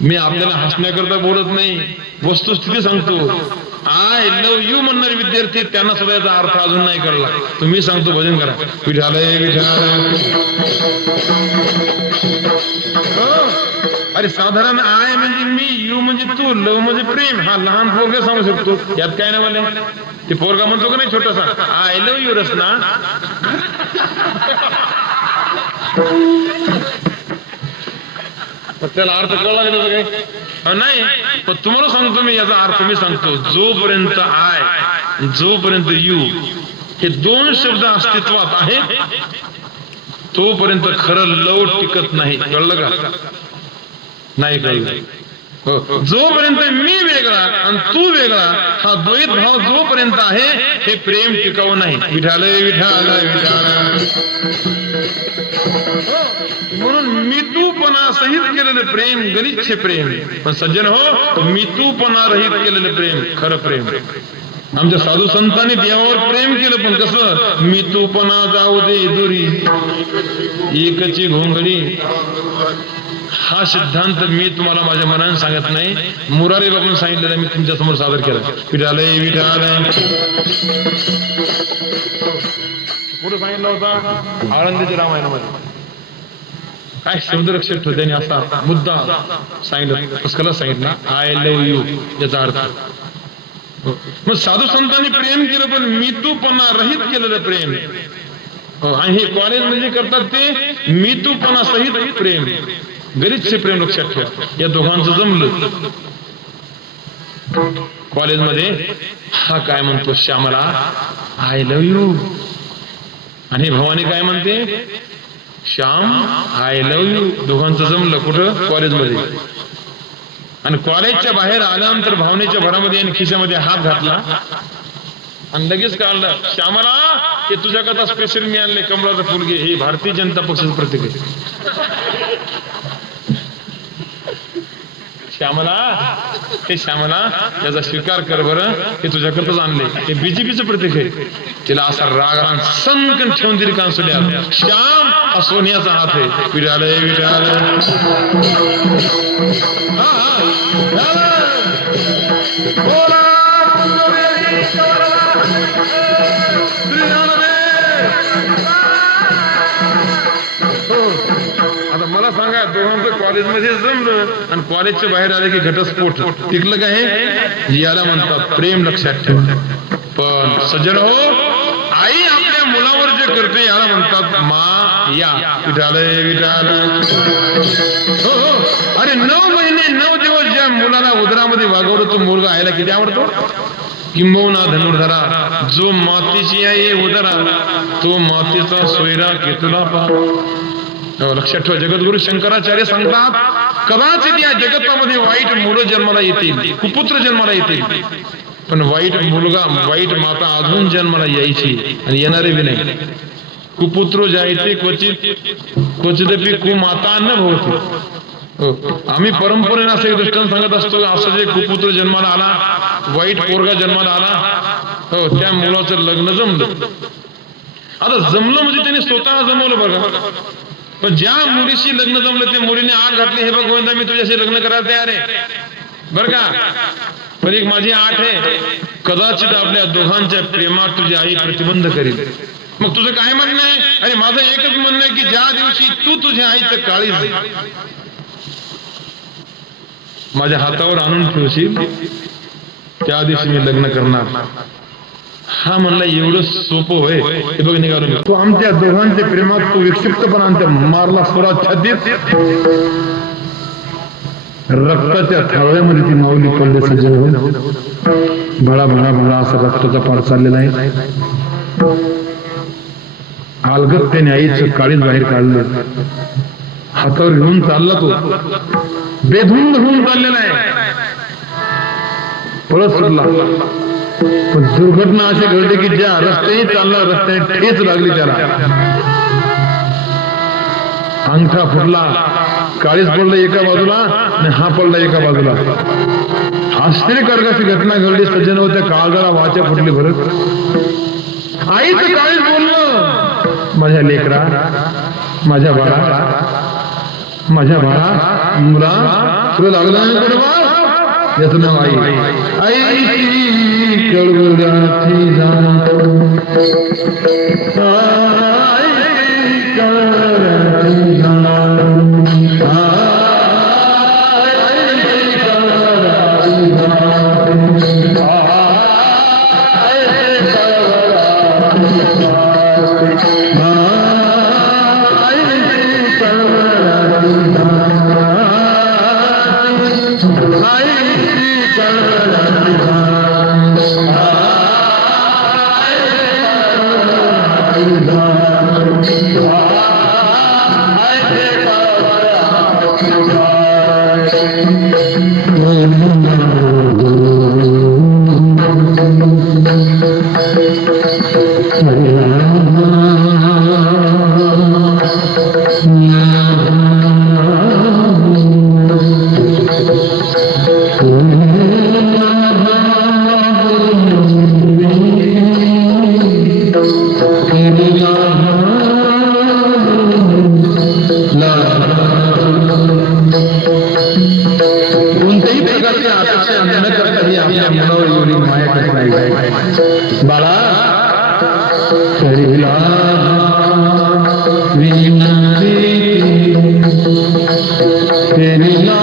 मी आपल्याला हसण्याकरता बोलत नाही, वस्तुस्थिती सांगतो. आय लव्ह यू म्हणणारे विद्यार्थी त्यांना सुद्धा याचा अर्थ अजून नाही कळला. तुम्ही सांगतो भजन करा, विठालय विठाल. अरे साधारण आय म्हणजे मी, यू म्हणजे तू, लव म्हणजे प्रेम. हा लहान पोरगा सांगू शकतो, यात काय ना मला. ते पोरगा म्हणतो का नाही छोटासा, आय लव्ह यू रसना. त्याला अर्थ कळला काय नाही. पण तुम्हाला सांगतो मी, याचा अर्थ मी सांगतो. जोपर्यंत आय, जोपर्यंत यू हे दोन शब्द अस्तित्वात आहेत तोपर्यंत खरं लव टिकत नाही. कळलं का? नाही कळलं. जोपर्यंत मी वेगळा आणि तू वेगळा हा द्वैत भाव जोपर्यंत आहे हे प्रेम टिकाऊ नाही. विठालय विठालय विठाल. म्हणून मितूपणा सहित केलेलं प्रेम गलिच्छ प्रेम. पण सज्जन हो, मितूपणा रहित केलेलं प्रेम खरं प्रेम. आमच्या साधू संतांनी देवावर प्रेम केलं, पण कसं? मितूपणा जाऊ दे दुरी एकची घोंगडी. हा सिद्धांत मी तुम्हाला माझ्या मनाने सांगत नाही, मुरारी बापून सांगितलेला मी तुमच्या समोर सादर केला. विठालय विठालय. पुढे सांगितलं होता आळंदीच्या रामायणामध्ये काय शब्द लक्षात ठेव. त्यांनी असा मुद्दा सांगितलं, पुस्तकाला सांगितलं आय लव्ह यू याचा अर्थ. मग साधू संतांनी प्रेम केलं, पण मितूपणा रहित केलेलं प्रेम. आणि हे कॉलेज म्हणजे करतात ते मितूपणा सहित प्रेम, गलिच्छ प्रेम. लक्षात ठेवा, या दोघांचं जमलं. कॉलेजमध्ये हा काय म्हणतो, श्यामला आय लव्ह यू. आणि भवानी काय म्हणते, श्याम आय लव्ह यू. दोघांचं जमलं कुठं? कॉलेजमध्ये. आणि कॉलेजच्या बाहेर आल्यानंतर भावनेच्या भरामध्ये आणि खिशामध्ये हात घातला आणि लगेच काढलं, श्यामला हे तुझ्याकरता स्पेशल मी आणले कमळाचं फुल घे. हे भारतीय जनता पक्षाचं प्रतीक आहे. श्यामला, हे श्यामला याचा स्वीकार कर बरं, हे तुझ्याकरताच आणले. हे बीजेपीचं प्रतीक आहे. तिला असा राग सनकन ठेवून दिली कांसुल्या. श्याम हा सोनियाचा हात आहे. विठालय विठालय. आता मला सांगा, दोघांचं कॉलेजमध्ये जमलं आणि कॉलेजच्या बाहेर आले की घटस्फोट. टिकलं काय? याला म्हणतात प्रेम. लक्षात ठेवा. पण सज्जन हो, आई आपल्या मुलावर जे करते याला म्हणतात माया. विठालय विठालय. हो हो. अरे 9 महिने 9 दिवस ज्या मुलाला उदरामध्ये वागवलं तो मुलगा आईला किती आवडतो. किंबहुना धनुर्धरा, जो मातीची आहे उदरा तो मातीचा सोयरा केतुला पहा. लक्षात ठेवा, जगद्गुरु शंकराचार्य सांगतात, कदाचित या जगतामध्ये वाईट मुलं जन्माला येतील, कुपुत्र जन्माला येतील, पण वाईट मुलगा, वाईट माता अजून जन्माला यायची आणि येणारे बी नाही. कुपुत्र जायते क्वचित क्वचिदपि कुमाता न भवति. आम्ही परंपरेने असं एक दृष्टांत सांगत असतो, असं जे कुपुत्र जन्माला आला, वाईट पोरगा जन्माला आला, हो त्या मुलाचं लग्न जमलं. आता जमलं म्हणजे त्याने स्वतः जमवलं बघा. पण ज्या मुलीशी लग्न जमलं त्या मुलीने आग घातली, हे बघ गोविंदा मी तुझ्याशी लग्न करायला तयार आहे बर का, पण एक माझी आठ आहे, कदाचित आपल्या दोघांच्या प्रेमात तुझी आई प्रतिबंध करेल. मग तुझं काय म्हणणं आहे? अरे माझं एकच म्हणणं आहे की ज्या दिवशी तू तुझ्या आईचं काळीज माझ्या हातावर आणून ठेवशील त्या दिवशी मी लग्न करणार. हा म्हणला एवढं सोपं होय. हे बघ निघालो मी. तो आमच्या दोघांच्या प्रेमात तो विक्षिप्तपणा मारला सोडा छातीत, रक्ताच्या थाळ्यामध्ये ती माऊली पडले. सज्जन भळा भळा भळा असा रक्ताचा पार चाललेला आहे. अलगत त्याने आईचं काळीज बाहेर काढलं, हातावर घेऊन चालला तो, बेधुंद होऊन चाललेला आहे, पळत सुटला. पण दुर्घटना अशी घडली की ज्या रस्त्याने चालला रस्त्याने ठेच लागली त्याला, अंगठा फुटला, काळीज पडलं एका बाजूला आणि हा पडला एका बाजूला. आश्चर्यकारक घटना घडली. सज्जन होत्या काळजाला वाचा फुटली भरत. आईचं काळीज बोललं, माझ्या लेकरा, माझ्या बाळा, माझ्या बाळा, मुला तुला लागलं नाही याचं नाव आई. आई कळवळाची जातो आई कळवळाची जातो कोणत्याही प्रकारच्या अपेक्षा न करता ही आपल्या मनावर एवढी माया कशी नाही बाळा करीला विनंती करीला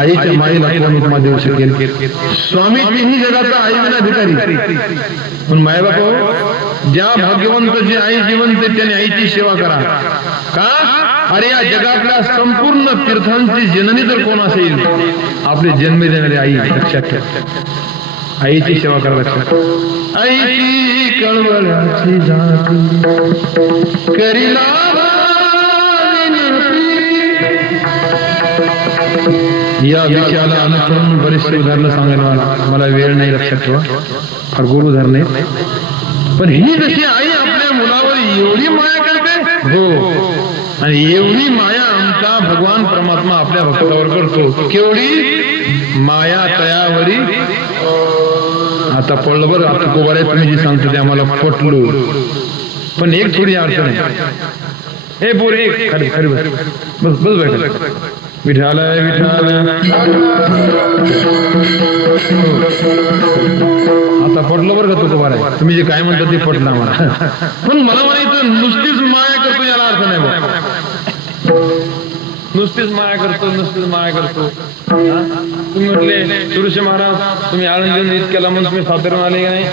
आईच्या माईला कोण उपमा देऊ शकेल? स्वामी तिन्ही जगाचा आईविना भिकारी. पण मायबाप ज्या भाग्यवंत जी आई जिवंत त्याने आईची आईची सेवा करा. का? अरे या जगातल्या संपूर्ण तीर्थांची जननी जर कोण असेल, आपले जन्म देणारी आई. लक्षात ठेवा, आईची सेवा करा. लक्षात, आईची कळवळाची जाती करीला या विषयाला अनुसरून बरेचसे उदाहरणं सांगायला मला वेळ नाही. लक्षात ठेवा, फार गोड उदाहरण आहे. पण ही जशी आई आपल्या मुलावर एवढी माया करते, हो, आणि एवढी माया आमचा भगवान परमात्मा आपल्या भक्तावर करतो. केवढी माया तयावरी. आता पडलं बरं, आता कोबारे तुम्ही जी सांगतो ते आम्हाला पटलो, पण एक थोडी अडचण आहे. हे पोरे खाली खाली बस बस बस बैठ. विठालय विठालय. आता पटलं बरं का तुझं बरं, तुम्ही जे काय म्हणता ते पटलं आम्हाला. पण मला म्हणायचं नुसतीच माया करतो याला अर्थ नाही बा. नुसतीच माया करतो, नुसतीच माया करतो. तुम्ही म्हटले सुरुशे महाराज तुम्ही आळंदीहून इतक्याला म्हणून तुम्ही सातारून आले का नाही,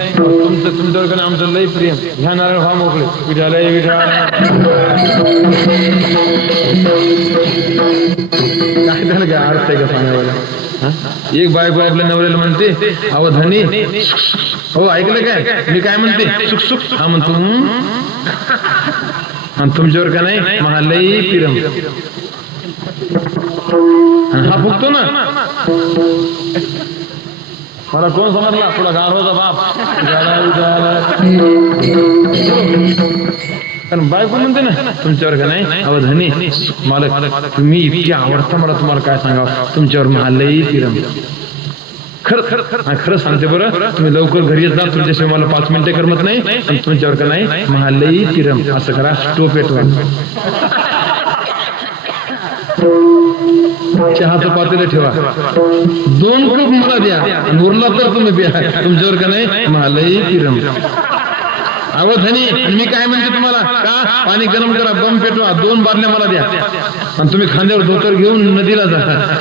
तुमच्यावर आमचं लई प्रेम. ह्या नारळ व्हा मोकळे. विठालय विठालय. काय झालं काय अर्थ आहे का सांगायला? एक बायको आपल्या नवऱ्याला म्हणते अवधानी, हो ऐकलं काय मी काय म्हणते, सुख सुख. हा म्हणतो आणि तुमच्यावर का नाही महालई पिरम. हा फुकतो ना. मला कोण समजला, थोडा गाढवाचा बाप. कारण बायको म्हणते ना तुमच्यावर का नाही अवधानी मला तुम्ही इतकी आवडता, मला तुम्हाला काय सांगावं, तुमच्यावर महालई पिरम. खरं सांगते बरं, तुम्ही लवकर घरी येत जा, तुमच्याशिवाय मला 5 मिनिटे करमत नाही. आणि तुमच्यावर का नाही महालई पिरम. असं करा, स्टोप पेटवा. चहाचं पातेलं ठेवा, 2 कप मला द्या, आणि उरला तर तुम्ही प्या. तुमच्यावर का नाही महालई पिरम. अवधानी. आणि मी काय म्हणते तुम्हाला, का पाणी गरम करा, बम पेटवा, 2 बारल्या मला द्या, आणि तुम्ही खांद्यावर धोतर घेऊन नदीला जा.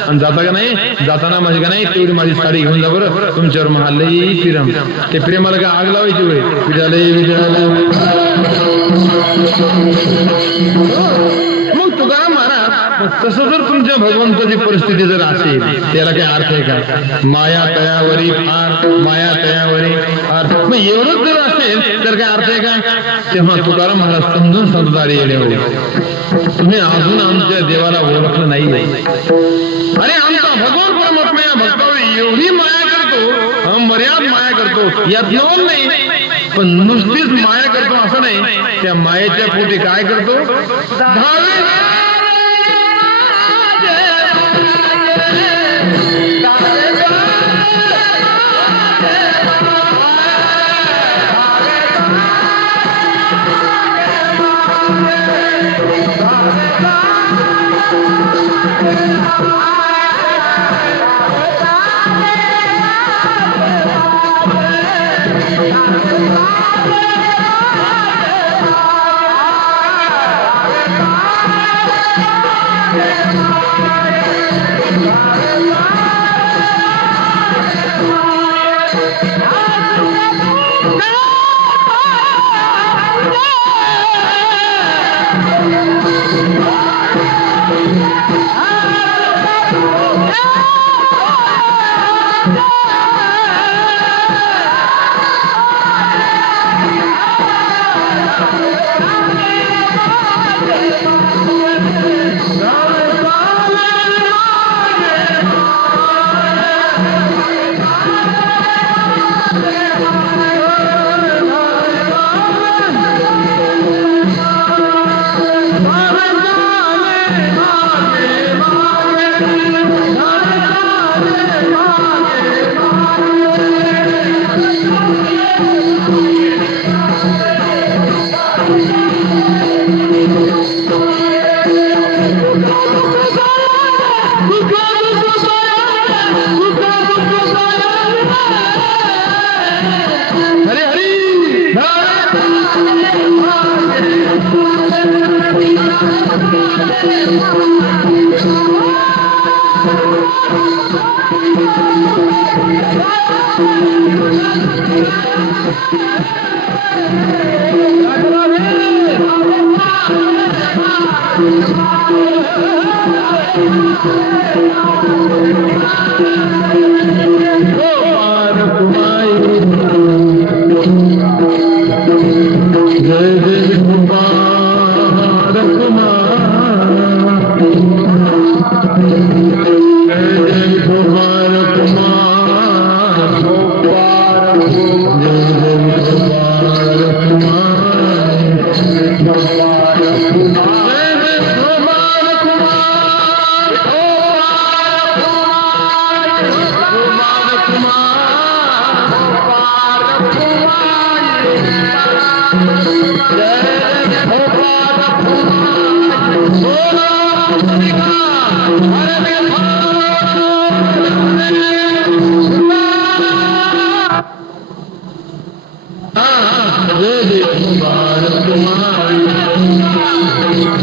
आणि जाता का नाही, जाताना माझी का नाही तेवढी माझी साडी घेऊन जा बरं, तुमच्यावर महालई पिरम. ते प्रेमाला काय आग लावायची होय. विद्यालय विद्यालय. मग तुकाराम महाराज तसं जर तुमच्या भगवंताची परिस्थिती जर असेल, त्याला काय अर्थ आहे का? माया तयावरी फार, माया तयावरी फार. मग एवढंच जर असेल तर काय अर्थ आहे का? तेव्हा तुकाराम महाराज समजून समजदारी येणे हो, तुम्ही अजून आमच्या देवाला ओळखलं नाही. अरे आमचा भगवान परमात्मा या भक्तावर एवढी माया करतो, अमर्याद माया करतो, यात नवल नाही. पण नुसतीच माया करतो असं नाही, त्या मायेच्या पोटी काय करतो, जय जय कुमार कुमार, जय जय कुमार कुमार,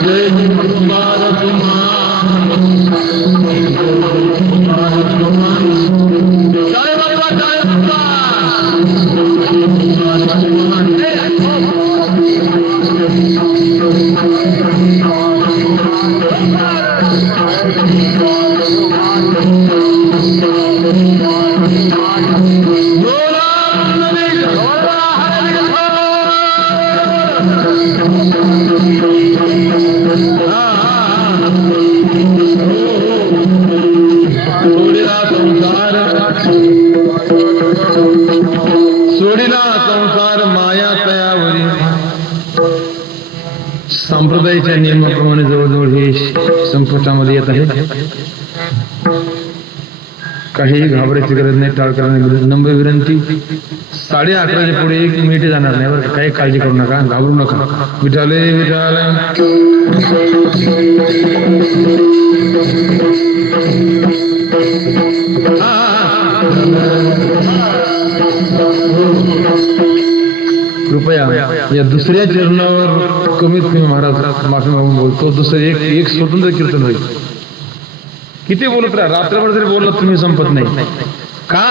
जय जय कुमार कुमार, सोडिला संसार माया तयावरी. संप्रदायाच्या नियमाप्रमाणे जवळजवळ हे संपुष्टामध्ये येत आहे. काही घाबरायची गरज नाही, टाळ करण्याची नंबर विनंती. 11:30 पुढे 1 मिनिट जाणार नाही बरं. काही काळजी करू नका, घाबरू नका. विठाले विठाल. कृपया या दुसऱ्या चरणावर कमीत कमी महाराज माफी मागून बोलतो. दुसरं एक स्वतंत्र कीर्तन होईल. किती बोलत राहा, रात्रभर जरी बोललं तुम्ही संपत नाही. का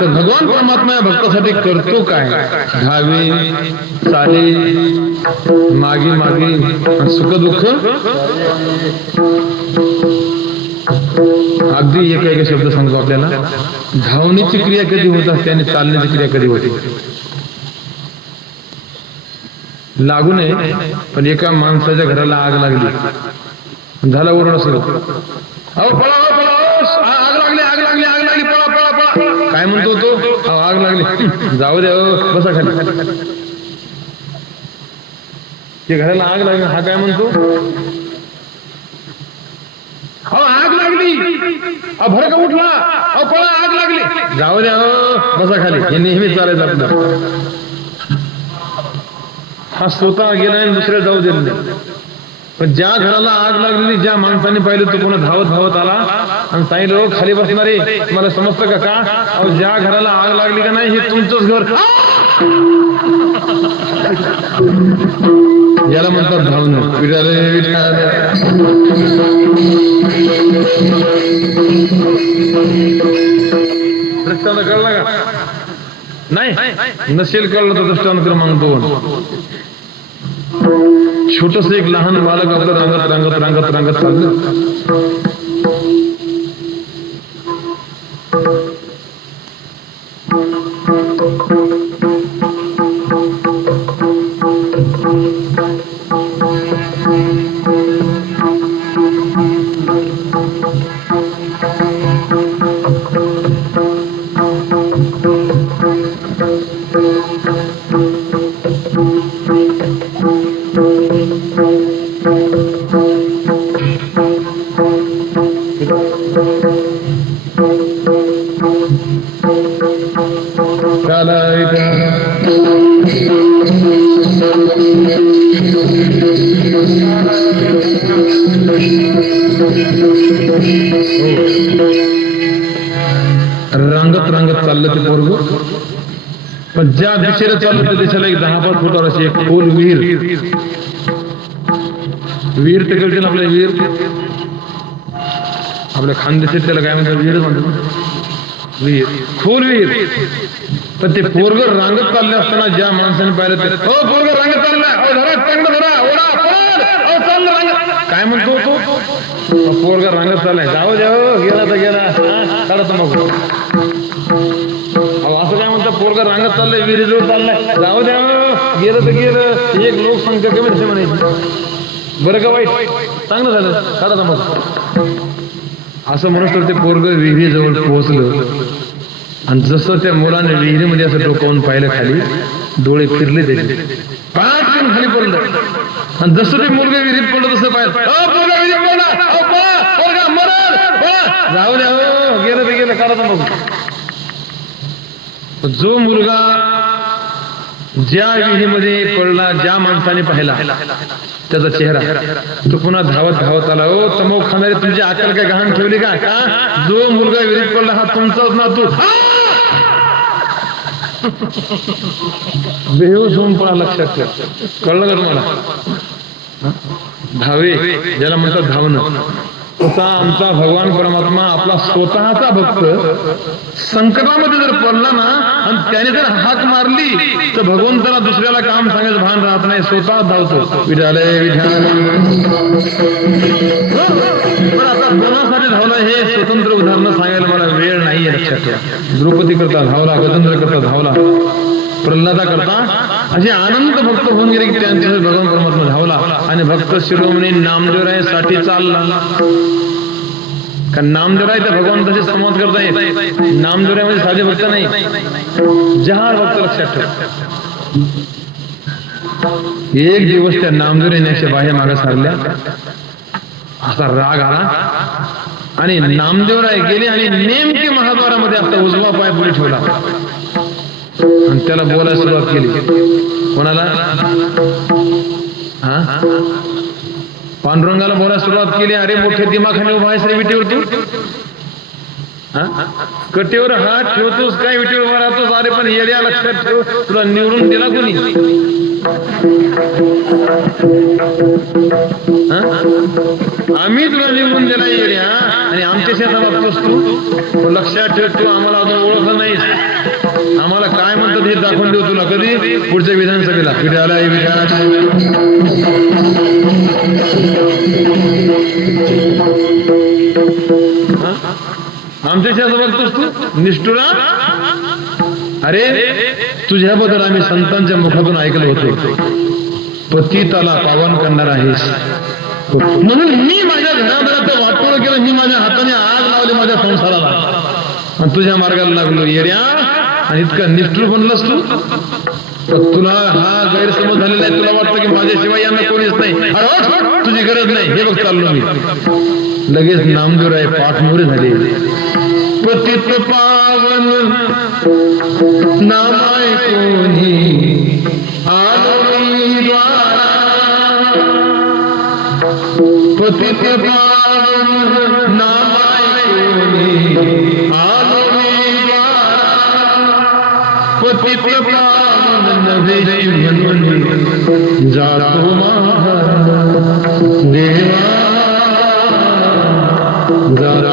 तर भगवान परमात्मा या भक्तासाठी करतो काय? धावे चाले मागे मागे सुख दुःख. अगदी एक शब्द सांगतो आपल्याला. धावण्याची क्रिया कधी होत असते आणि चालण्याची क्रिया कधी होते? लागू नये, पण एका माणसाच्या घराला आग लागली. झाला ओरडा सुरू. अहो पळा, आग लागली, आग लागली, आग लागली, पळा पळा पळा. काय म्हणतो तो? आग लागली. जाऊ द्या, बसा खाली. ते घराला आग लागली, हा काय म्हणतो? अहो आग लागली, भडका उठला, अहो पळा, आग लागली. जाऊ द्या, बसा खाली. हे नेहमी चालायचं आपलं. हा स्वतः गेला आणि दुसऱ्या जाऊ दिलं नाही. पण ज्या घराला आग लागलेली ज्या माणसाने पाहिलं तो पुन्हा धावत धावत आला आणि सांगितलं, खाली बसणारे मला समजतं का? अहो ज्या घराला आग लागली का नाही, हे तुमचंच घर. याला म्हणतात धावणं. दृष्टांत कळला का? नाही नसेल कळलं तर दृष्टांत क्रमांक 2. छोटस एक लहान बालक आपलं रांगत रांगत रांगत रांगत चाललं. रांगत रांगत चाललं ते पोरग. पण ज्या दिशेला चाललं त्या दिशेला एक 10-5 फुटावर अशी एक खोल विहीर. विहीर ते कळते ना आपल्या विहीर, आपल्या खानदेशात त्याला काय म्हणतात? विहीर म्हणतात. विहीर, खोल विहीर. पण ते पोरग रांगत चालले असताना ज्या माणसाने पाहिलं ते, हो पोरग रांगत चाललाय, हो धरा चांगलं धरा, ओढा पळ, हो चाललं रांगत. काय पोरगा रांगत चाललाय, जाऊ द्या हो, गेला तर गेला, हा, काढा तंबाखू. अहो असं काय म्हणता, पोरगा रांगत चाललंय, विहिरीजवळ चाललाय, जाऊ द्या हो, गेलं तर गेलं, एक लोकसंख्या कमी तसे म्हणायची. बरं का वाईट, चांगलं झालं, काढा तंबाखू. असं म्हणून तर ते पोरग विहिरीजवळ पोहोचलं आणि जसं त्या मुलाने विहिरीमध्ये असं डोकावून पाहिलं खाली, डोळे फिरले त्याचे, पाठकन खाली पडलं. आणि जसं ते मुलगा विहिरीत पडलं तसं पाहिलं, जाऊ द्या हो, गेलं तर गेलं, काढा तंबाखू. जो मुलगा ज्या विहिरीमध्ये पडला, ज्या माणसाने पाहिला त्याचा चेहरा, तो पुन्हा धावत धावत आला. ओ तंबाखू खाणारे, तुमची अक्कल काय गहाण ठेवली का? जो मुलगा विहिरीत पडला हा तुमचाच नातू. बेहोश होऊन पडा, लक्षात ठेव. कळलं का तुम्हाला? धावे ज्याला म्हणतात धावणं, तसा आमचा भगवान परमात्मा आपला स्वतःचा भक्त संकटामध्ये जर पडला ना आणि त्याने जर हाक मारली तर भगवंताला दुसऱ्याला काम सांगायचं भान राहत नाही, स्वतः धावतो. विठालय विठाल. पण आता कोणासाठी धावला हे स्वतंत्र उदाहरण सांगायला मला वेळ नाहीये, लक्षात ठेवा. द्रौपदी करता धावला, गजेंद्र करता धावला, प्रल्हादा करता असे अनंत भक्त होऊन गेले की त्यांच्यासाठी भगवान परमात्मा धावला. आणि भक्त शिरोमणी नामदेवरायासाठी चालला. कारण नामदेवराय तर भगवंताशी संवाद करता येत, नामदेवरायामध्ये साधे भक्त नाही, जहार भक्त, लक्षात ठेव. एक दिवस त्या नामदेवरायाने बाहेर मागे सारल्या, असा राग आला आणि नामदेवराय गेले आणि नेमके महाद्वारामध्ये आता उजवा पाय पुढे ठेवला आणि त्याला बोलायला सुरुवात केली. कोणाला? हा, पांडुरंगाला बोलायला सुरुवात केली. अरे मोठे दिमाखाने उभा आहेस रे विटेवर तू, कटेवर हात ठेवतोस काय, विटेवर उभा राहतोस? अरे पण येड्या, लक्षात ठेव, तुला निवडून दिला कोणी? आम्ही तुला निवडून दिला येड्या, आणि आमच्या शेतात वागतोस तू? लक्षात ठेव, तू आम्हाला अजून ओळखलं नाहीस. आम्हाला काय म्हणतात हे दाखवून देऊ तुला, कधी? पुढच्या विधानसभेला. विठाला आमच्या शेतात वागतोस तू निष्ठुरा? अरे तुझ्याबद्दल आम्ही संतांच्या मुखातून ऐकलं होतं, पतिताला पावन करणार आहेस, म्हणून मी माझ्या घरादाराचं वाटोळ केलं, मी माझ्या हाताने आग लावली माझ्या संसाराला आणि तुझ्या मार्गाला लागलो येड्या. आणि इतका निष्ठुर बनलास तू. तुला हा गैरसमज झालेला आहे, तुला वाटतं की माझ्याशिवाय यांना कोणीच नाही. अरे तुझी गरज नाही, हे बघ चाललो मी. लगेच नामदेवराय पाठमोरे झाले. पतित पावन नामाय कोणी आलो द्वारा, पतित पावन नामाय कोणी आलो द्वारा, पतित पावन नवे म्हणून जातो माझा देवा, जातो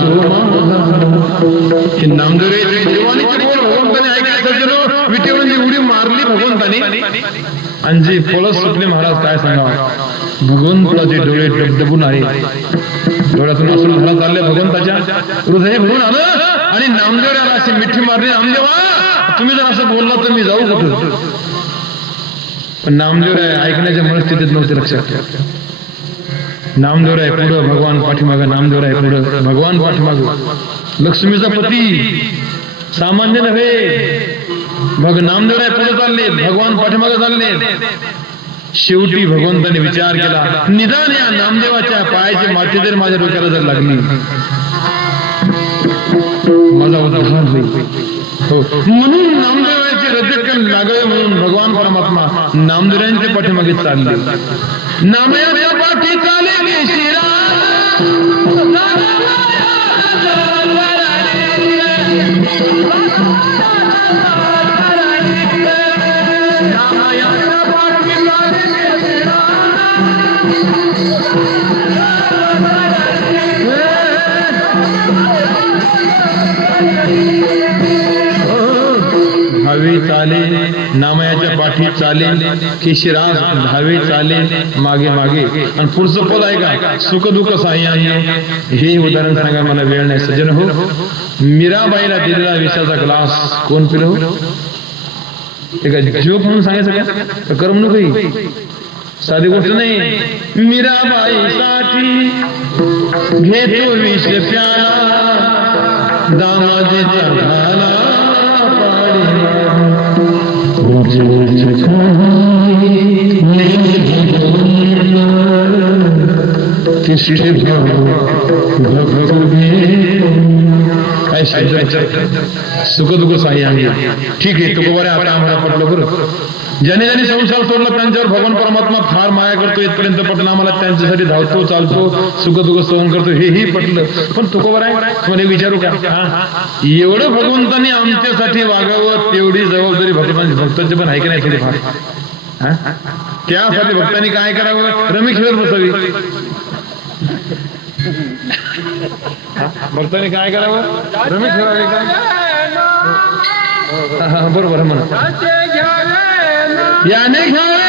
हे नामदेवरायाची देवानीची बोल भगवंताने ऐकायचं, विटेवरून उडी मारली भगवंताने आणि जी फळं सुटली. महाराज काय सांगावं, भगवंताचे डोळे डबडबून आहे, डोळ्यातून असून धारा चालले भगवंताच्या, हृदय भरून आलं आणि नामदेवरायाला अशी मिठी मारली. नामदेवा तुम्ही जर असं बोलला तर मी जाऊ कुठं? पण नामदेवराय ऐकण्याच्या मनस्थितीत नव्हते, लक्षात ठेवा. नामदेवराय पुढं, भगवान पाठीमागं, नामदेवराय पुढं, भगवान पाठीमागं. लक्ष्मीचा पती सामान्य नव्हे, नामदेवराय पुढे चालले, भगवान पाठीमागं चालले. शेवटी भगवंताने विचार केला, निदान या नामदेवाच्या पायाची माती जर माझ्या डोक्याला जर लागली माझा उद्धार होईल. हो, म्हणून नामदेवाचे हृदय लागावे म्हणून भगवान परमात्मा नामदेवरायांच्या पाठीमागे चालले. नामदेवाच्या पाठी चाले शिरा, भावी चाले, नामयाच्या पाठी चाले, केशिराज धावे चाले मागे मागे. आणि पुढचं पद आहे का, सुख दुःख साह्याने. हे उदाहरण सांगा, मला वेळ नाही सज्जन हो. मीराबाईला दिलेला विषाचा ग्लास कोण पिलो? ते काय जोक म्हणून सांगायचं का करमणूक ही? साधी गोष्ट नाही. मीराबाईसाठी घेतो विष प्याला, दामाजीचा घाला काय सुख दुःख साही आहे. ठीक आहे, तुकोबारे आता आम्हाला पटलं बरं. ज्याने ज्याने संसार सोडला त्यांच्यावर भगवान परमात्मा फार माया करतो इथपर्यंत पटलं आम्हाला. त्यांच्यासाठी धावतो, चालतो, सुख दुःख सहन करतो, हेही पटलं. पण तुकोबारे मला विचारू का, एवढं भगवंतांनी आमच्यासाठी वागावं तेवढी जबाबदारी भक्तांची पण आहे की नाही थोडीफार? त्यासाठी भक्तांनी काय करावं? रमी खेळत बसावी. भक्तांनी काय करावं? रमी खेळावी का? बरोबर म्हणा. याने घ्यावे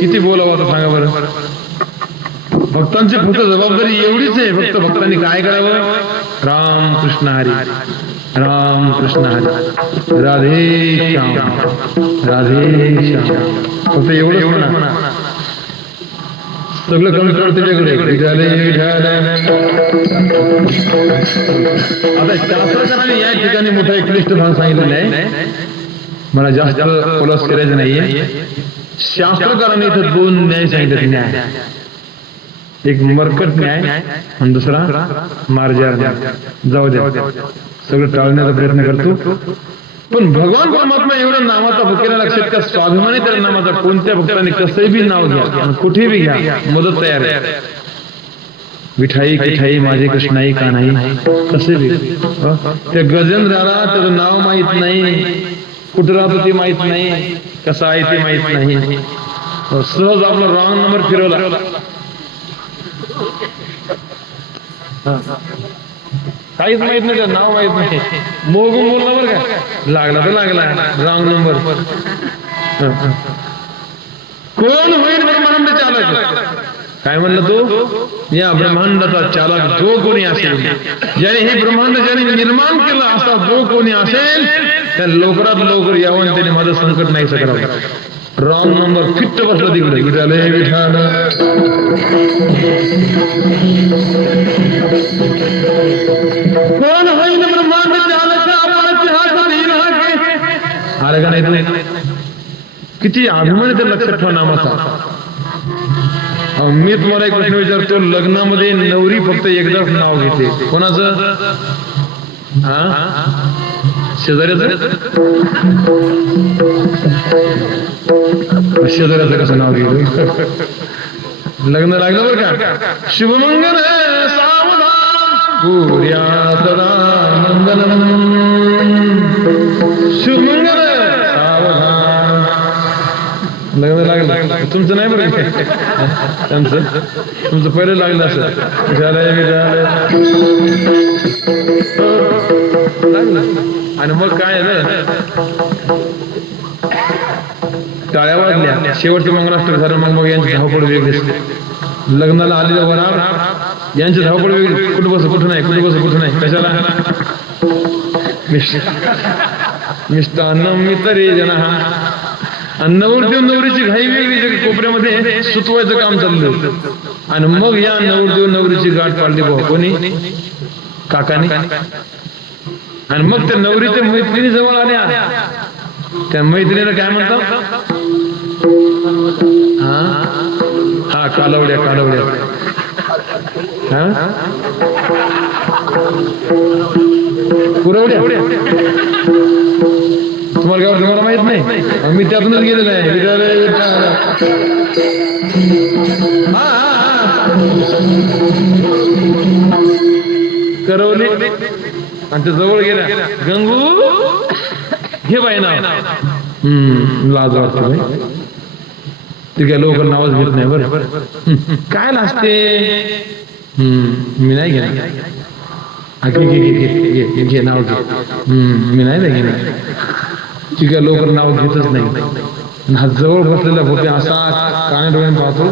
किती बोलावं आता सांगा बरं. भक्तांची फक्त जबाबदारी एवढीच आहे. फक्त भक्तांनी काय करावं? राम कृष्ण हरी, राम कृष्ण हरी, राधे श्याम, राधे श्याम. फक्त एवढंच म्हणा. सगळं कंट्रोल त्याच्याकडे. आता शास्त्रकारांनी या ठिकाणी मोठा एक क्लिष्ट भाग सांगितलेला आहे. मला जास्त खोलास करायचं नाहीये. शास्त्रकारांनी इथं दोन न्याय सांगितले. न्याय एक मरकट न्याय आणि दुसरा मार्जार न्याय. जाऊ द्या, सगळं टाळण्याचा प्रयत्न करतो. पण भगवान परमात्मा एवढं नावाचा भक्तीला लक्षात का स्वाभिमानी त्या नामाचा कोणत्या भक्ताने कसंही बी नाव घ्या, कुठे बी घ्या, मदत तयार आहे. विठाई किठाई माझे कृष्णाई का नाही, कसे बी. त्या गजेंद्राला त्याचं नाव माहित नाही, कुठं राहतो ते माहित नाही, कसं आहे ते माहित नाही. सहज आपला रॉंग नंबर फिरवला. काहीच माहित नाही, त्या नाव माहित नाही, मोगून बोलला बरं का, लागला तर लागला रॉंग नंबर. कोण होईल ब्रह्मांड चालक? काय म्हणलं तो? या ब्रह्मांडाचा चालक जो कोणी असेल, ज्याने हे ब्रह्मांड ज्याने निर्माण केलं असा जो कोणी असेल, त्या लवकरात लवकर यावं, त्याने माझं संकट नाही करावं. रॉंग नंबर फिट्ट बसला तिकडे. विठाल विठाल कोण होईल ब्रह्मांड चालक? आलं का नाही? किती अभिमान आहे त्या लक्षात ठेवा नामाचा. मी तुम्हाला एक प्रश्न विचारतो. लग्नामध्ये नवरी फक्त एकदाच नाव घेते, कोणाचं? शेजाऱ्याचं? शेजाऱ्याचं कसं नाव घेतो? लग्न लागलं बरं का, शुभमंगल सावधान सूर्या सदा मंगलम, शुभमंगल सावधान. लग्न लागलं तुमचं नाही बरं, त्यांचं तुमचं पहिलं लागलं असं. आणि मग काय झालं, टाळ्या वाजल्या, शेवटचं मंगलाष्टक झालं. मग यांची धावपळ वेगळी. लग्नाला आलेले वराड यांची धावपळ वेगळी, कुठं बस कुठं नाही, कुठं बस कुठं नाही, कशाला मिष्टान्नम मितरे जना. आणि नवरदेव नवरीची घाई वेगळी, कोपऱ्यामध्ये सुतवायचं काम चाललं होतं. आणि मग या नवरदेव नवरीची गाठ पाडली भाऊ कोणी, काकाने. आणि मग त्या नवरीच्या मैत्रिणी जवळ आल्या. त्या मैत्रिणीला काय म्हणतात, हा कालवड्या कालवड्या, हा पुरवड्या. तुम्हाला काय तुम्हाला माहित नाही, मी त्यातूनच गेलेलो आहे. करवली आणि ते जवळ गेल्या, गंगू हे बाई नाव. लाज वाटते बाई, ते काय लवकर नावच घेत नाही. बरं काय लाजते, मी नाही घेणार. घे नाव घे, मी नाही घेणार. ती काय लवकर नाव घेतच नाही. हा जवळ बसलेला भोपे असा काने डोळ्याने पाहतो.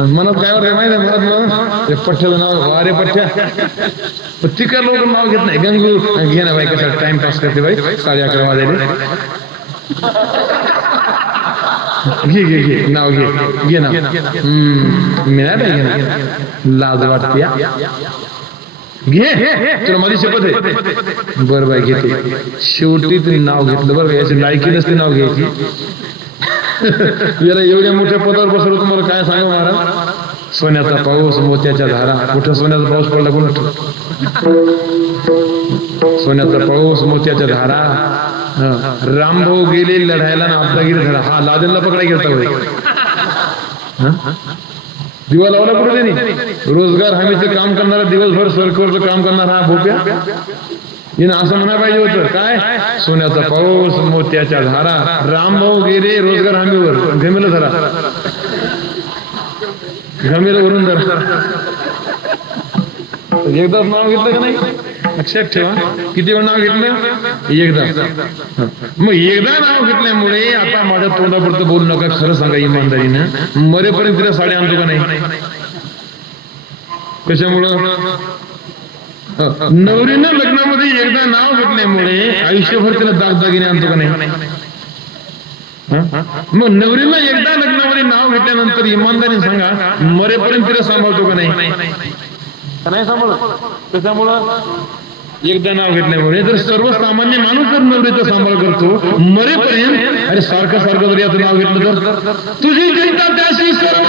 मनात काय वाटत माहिती आहे, मनात पठ्ठ्याचं नाव, अरे पठ्ठ्या. ती काय लवकर नाव घेत नाही. गंगू घे ना बाई, कसं टाइमपास करते बाई, 11:30 वाजले. घे घे घे नाव घे, घे ना. मी नाही बाई घेणार, लाज वाटते. घे, तुला माझी शपथ आहे. बरं बाई घेते. शेवटी तुम्ही नाव घेतलं. बरं याची लायकी नसते नाव घ्यायची. याला एवढ्या मोठ्या पदावर बसवलं, तुम्हाला काय सांगू महाराज. सोन्याचा पाऊस मोत्याच्या धारा, कुठं सोन्याचा पाऊस पडला कोण, सोन्याचा पाऊस मोत्याच्या धारा. रामभाऊ गेले लढायला ना आपदागिरी धरा. हा लादेनला पकडाय गेलता होय. दिवा लावला कुठे त्यांनी. रोजगार हमीचं काम करणारा, दिवसभर सरकारचं काम करणारा हा भोप्या. हिनं असं म्हणा पाहिजे होतं, काय सोन्याचा पाऊस मोत्याच्या धारा, रामभाऊ गेले रोजगार हमीवर, घमेला धरा, घमेला वरून धरा. एकदाच नाव घेतलं का नाही, लक्षात ठेवा. किती वेळ नाव घेतलं, एकदा. मग एकदा नाव घेतल्यामुळे आता माझ्या तोंडापुरतं बोलू नका, खरं सांगा इमानदारीनं, मरेपर्यंत तिला साडी आणतो का नाही. कशामुळं, नवरीनं लग्नामध्ये एकदा नाव घेतल्यामुळे आयुष्यभर तिला दागदागिने आणतो का नाही. मग नवरीनं एकदा लग्नामध्ये नाव घेतल्यानंतर इमानदारीने सांगा, मरेपर्यंत तिला सांभाळतो का नाही. नाही सांभाळत. त्याच्यामुळं एकदा नाव घेतल्यामुळे जर सर्वसामान्य माणूस जर नवरीचा सांभाळ करतो मरेपर्यंत, अरे सारखं सारखं जर याचं नाव घेतलं तर तुझी चिंता त्याशी सर्व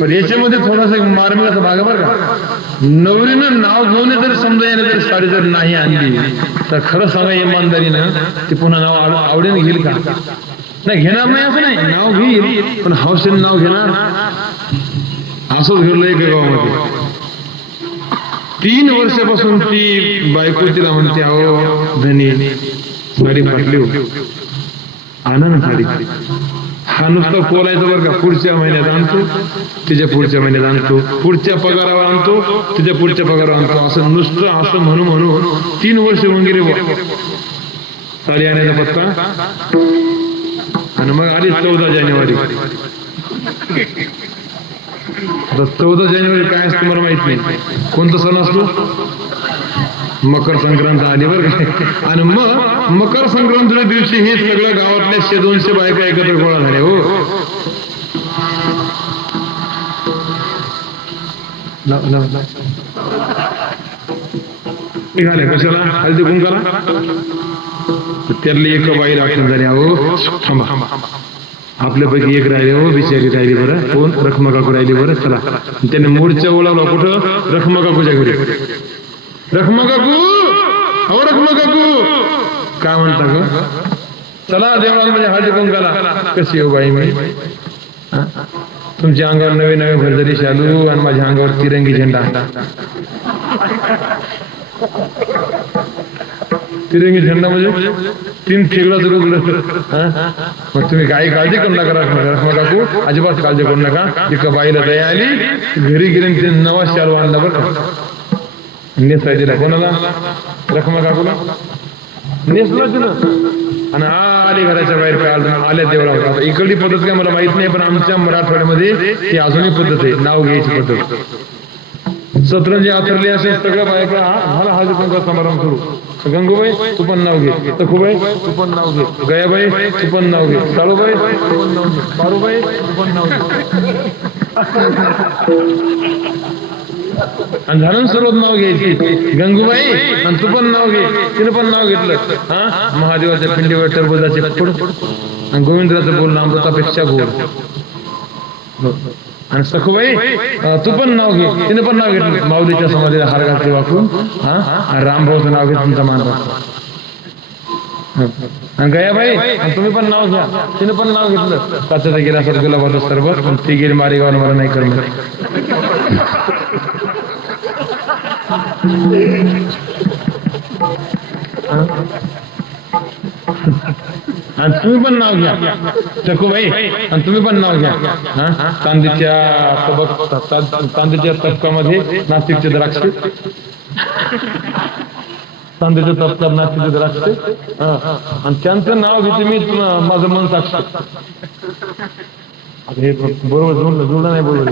पण याच्यामध्ये थोडासा मार्मिकाचा भाग आहे बरं का. नवरीनं नाव घेऊन जर समजा याने जर साडी जर नाही आणली तर खरं सांगा इमानदारीनं ती पुन्हा नाव आवडीने घेईल का. नाही घेणार नाही असं नाही, नाव घेईल पण हौसेने नाव घेणार. असंच घडलं एका गावामध्ये. 3 वर्षापासून ती बायको तिला म्हणते, अहो धनी साडी फाटली हो, आणा ना साडी. हा नुसतं बोलायचं बरं का, पुढच्या महिन्यात आणतो, तिच्या पुढच्या महिन्यात आणतो, पुढच्या पगारावर आणतो, तिच्या पुढच्या पगारावर आणतो, असं नुसतं असं म्हणून म्हणून 3 वर्ष होऊन गेले बुवा साडी आणायचा पत्ता. आणि मग आली 14 जानेवारी. आता 14 जानेवारी काय असतं मला माहित नाही, कोणता सण असतो, मकर संक्रांत आली बरं का. आणि मग मकर संक्रांतीच्या दिवशी हे सगळं गावातल्या 100-200 बायका एकत्र गोळा झाल्या. हो निघाले कशाला, हळदी कुंकाला. त्यातली एक बाईला आठवण झाली, अहो थांबा आपल्यापैकी एक राहिले हो, बिचारी राहिली बरं. कोण? रखमा काकू राहिली बरं. चला, त्याने मूळच्या ओळखला कुठं? रखमा काकूच्या घरी. रखमा काकू, हो रखमा काकू, काय म्हणता ग? चला देवळात म्हणजे हळदी कुंकाला. कशी हो बाई मी? तुमच्या अंगावर नवे नवे भरजरी शालू आणि माझ्या अंगावर तिरंगी झेंडा. तिरंगी झेंडा म्हणजे 3 ठिगळाच रुगलं. मग तुम्ही काही काळजी करू नका रखमा काकू, अजिबात काळजी करू नका. एका बाईला दया आली, घरी गेली ते नवा शालू आणला बरं का. नेसाय दिला कोणाला? रखमा काकूला नेसला दिलं आणि आली घराच्या बाहेर. काल आल्या देवळा होता. आता इकडली पद्धत काय मला माहित नाही, पण आमच्या मराठवाड्यामध्ये ती अजूनही पद्धत आहे, नाव घ्यायची पद्धत. सतरंजी आथरली असेल सगळं बायका, मला हळदी कुंकू समारंभ सुरू. गंगूबाई तू पण नाव घे, सखूबाई तू पण नाव घे, गयाबाई तू पण नाव घे, साळूबाई तू पण नाव घे, पारूबाई तू पण नाव घे. आणि झालं सर्व नाव घ्यायची. गंगूबाई आणि तू पण नाव घे, तिने पण नाव घेतलं. हा, महादेवाच्या पिंडीवर टरबुजाचे फुड आणि गोविंदराचं बोलणं अमृतापेक्षा गोड. आणि सखूबाई तू पण नाव घे, तिने पण नाव घेतलं. माऊलीच्या समाधीला हार घातले वाकून. हा, रामभाऊचं नाव घेत तुमचा मान राखतो. आणि गयाबाई तुम्ही पण नाव घ्या, तिने पण नाव घेतलं. काचाचा गिलासात गुलाबाचं सरबत, पण ती गेली मारेगाव मला नाही करणार. आणि तुम्ही पण नाव घ्या सखूबाई, आणि तुम्ही पण नाव घ्या. चांदीच्या तबकामध्ये नाशिकचे द्राक्ष, चांदीच्या तबकात नाशिकचे द्राक्ष, आणि त्यांचं नाव घेते मी, माझं मन साक्ष. हे बरोबर जुळलं नाही, बरोबर.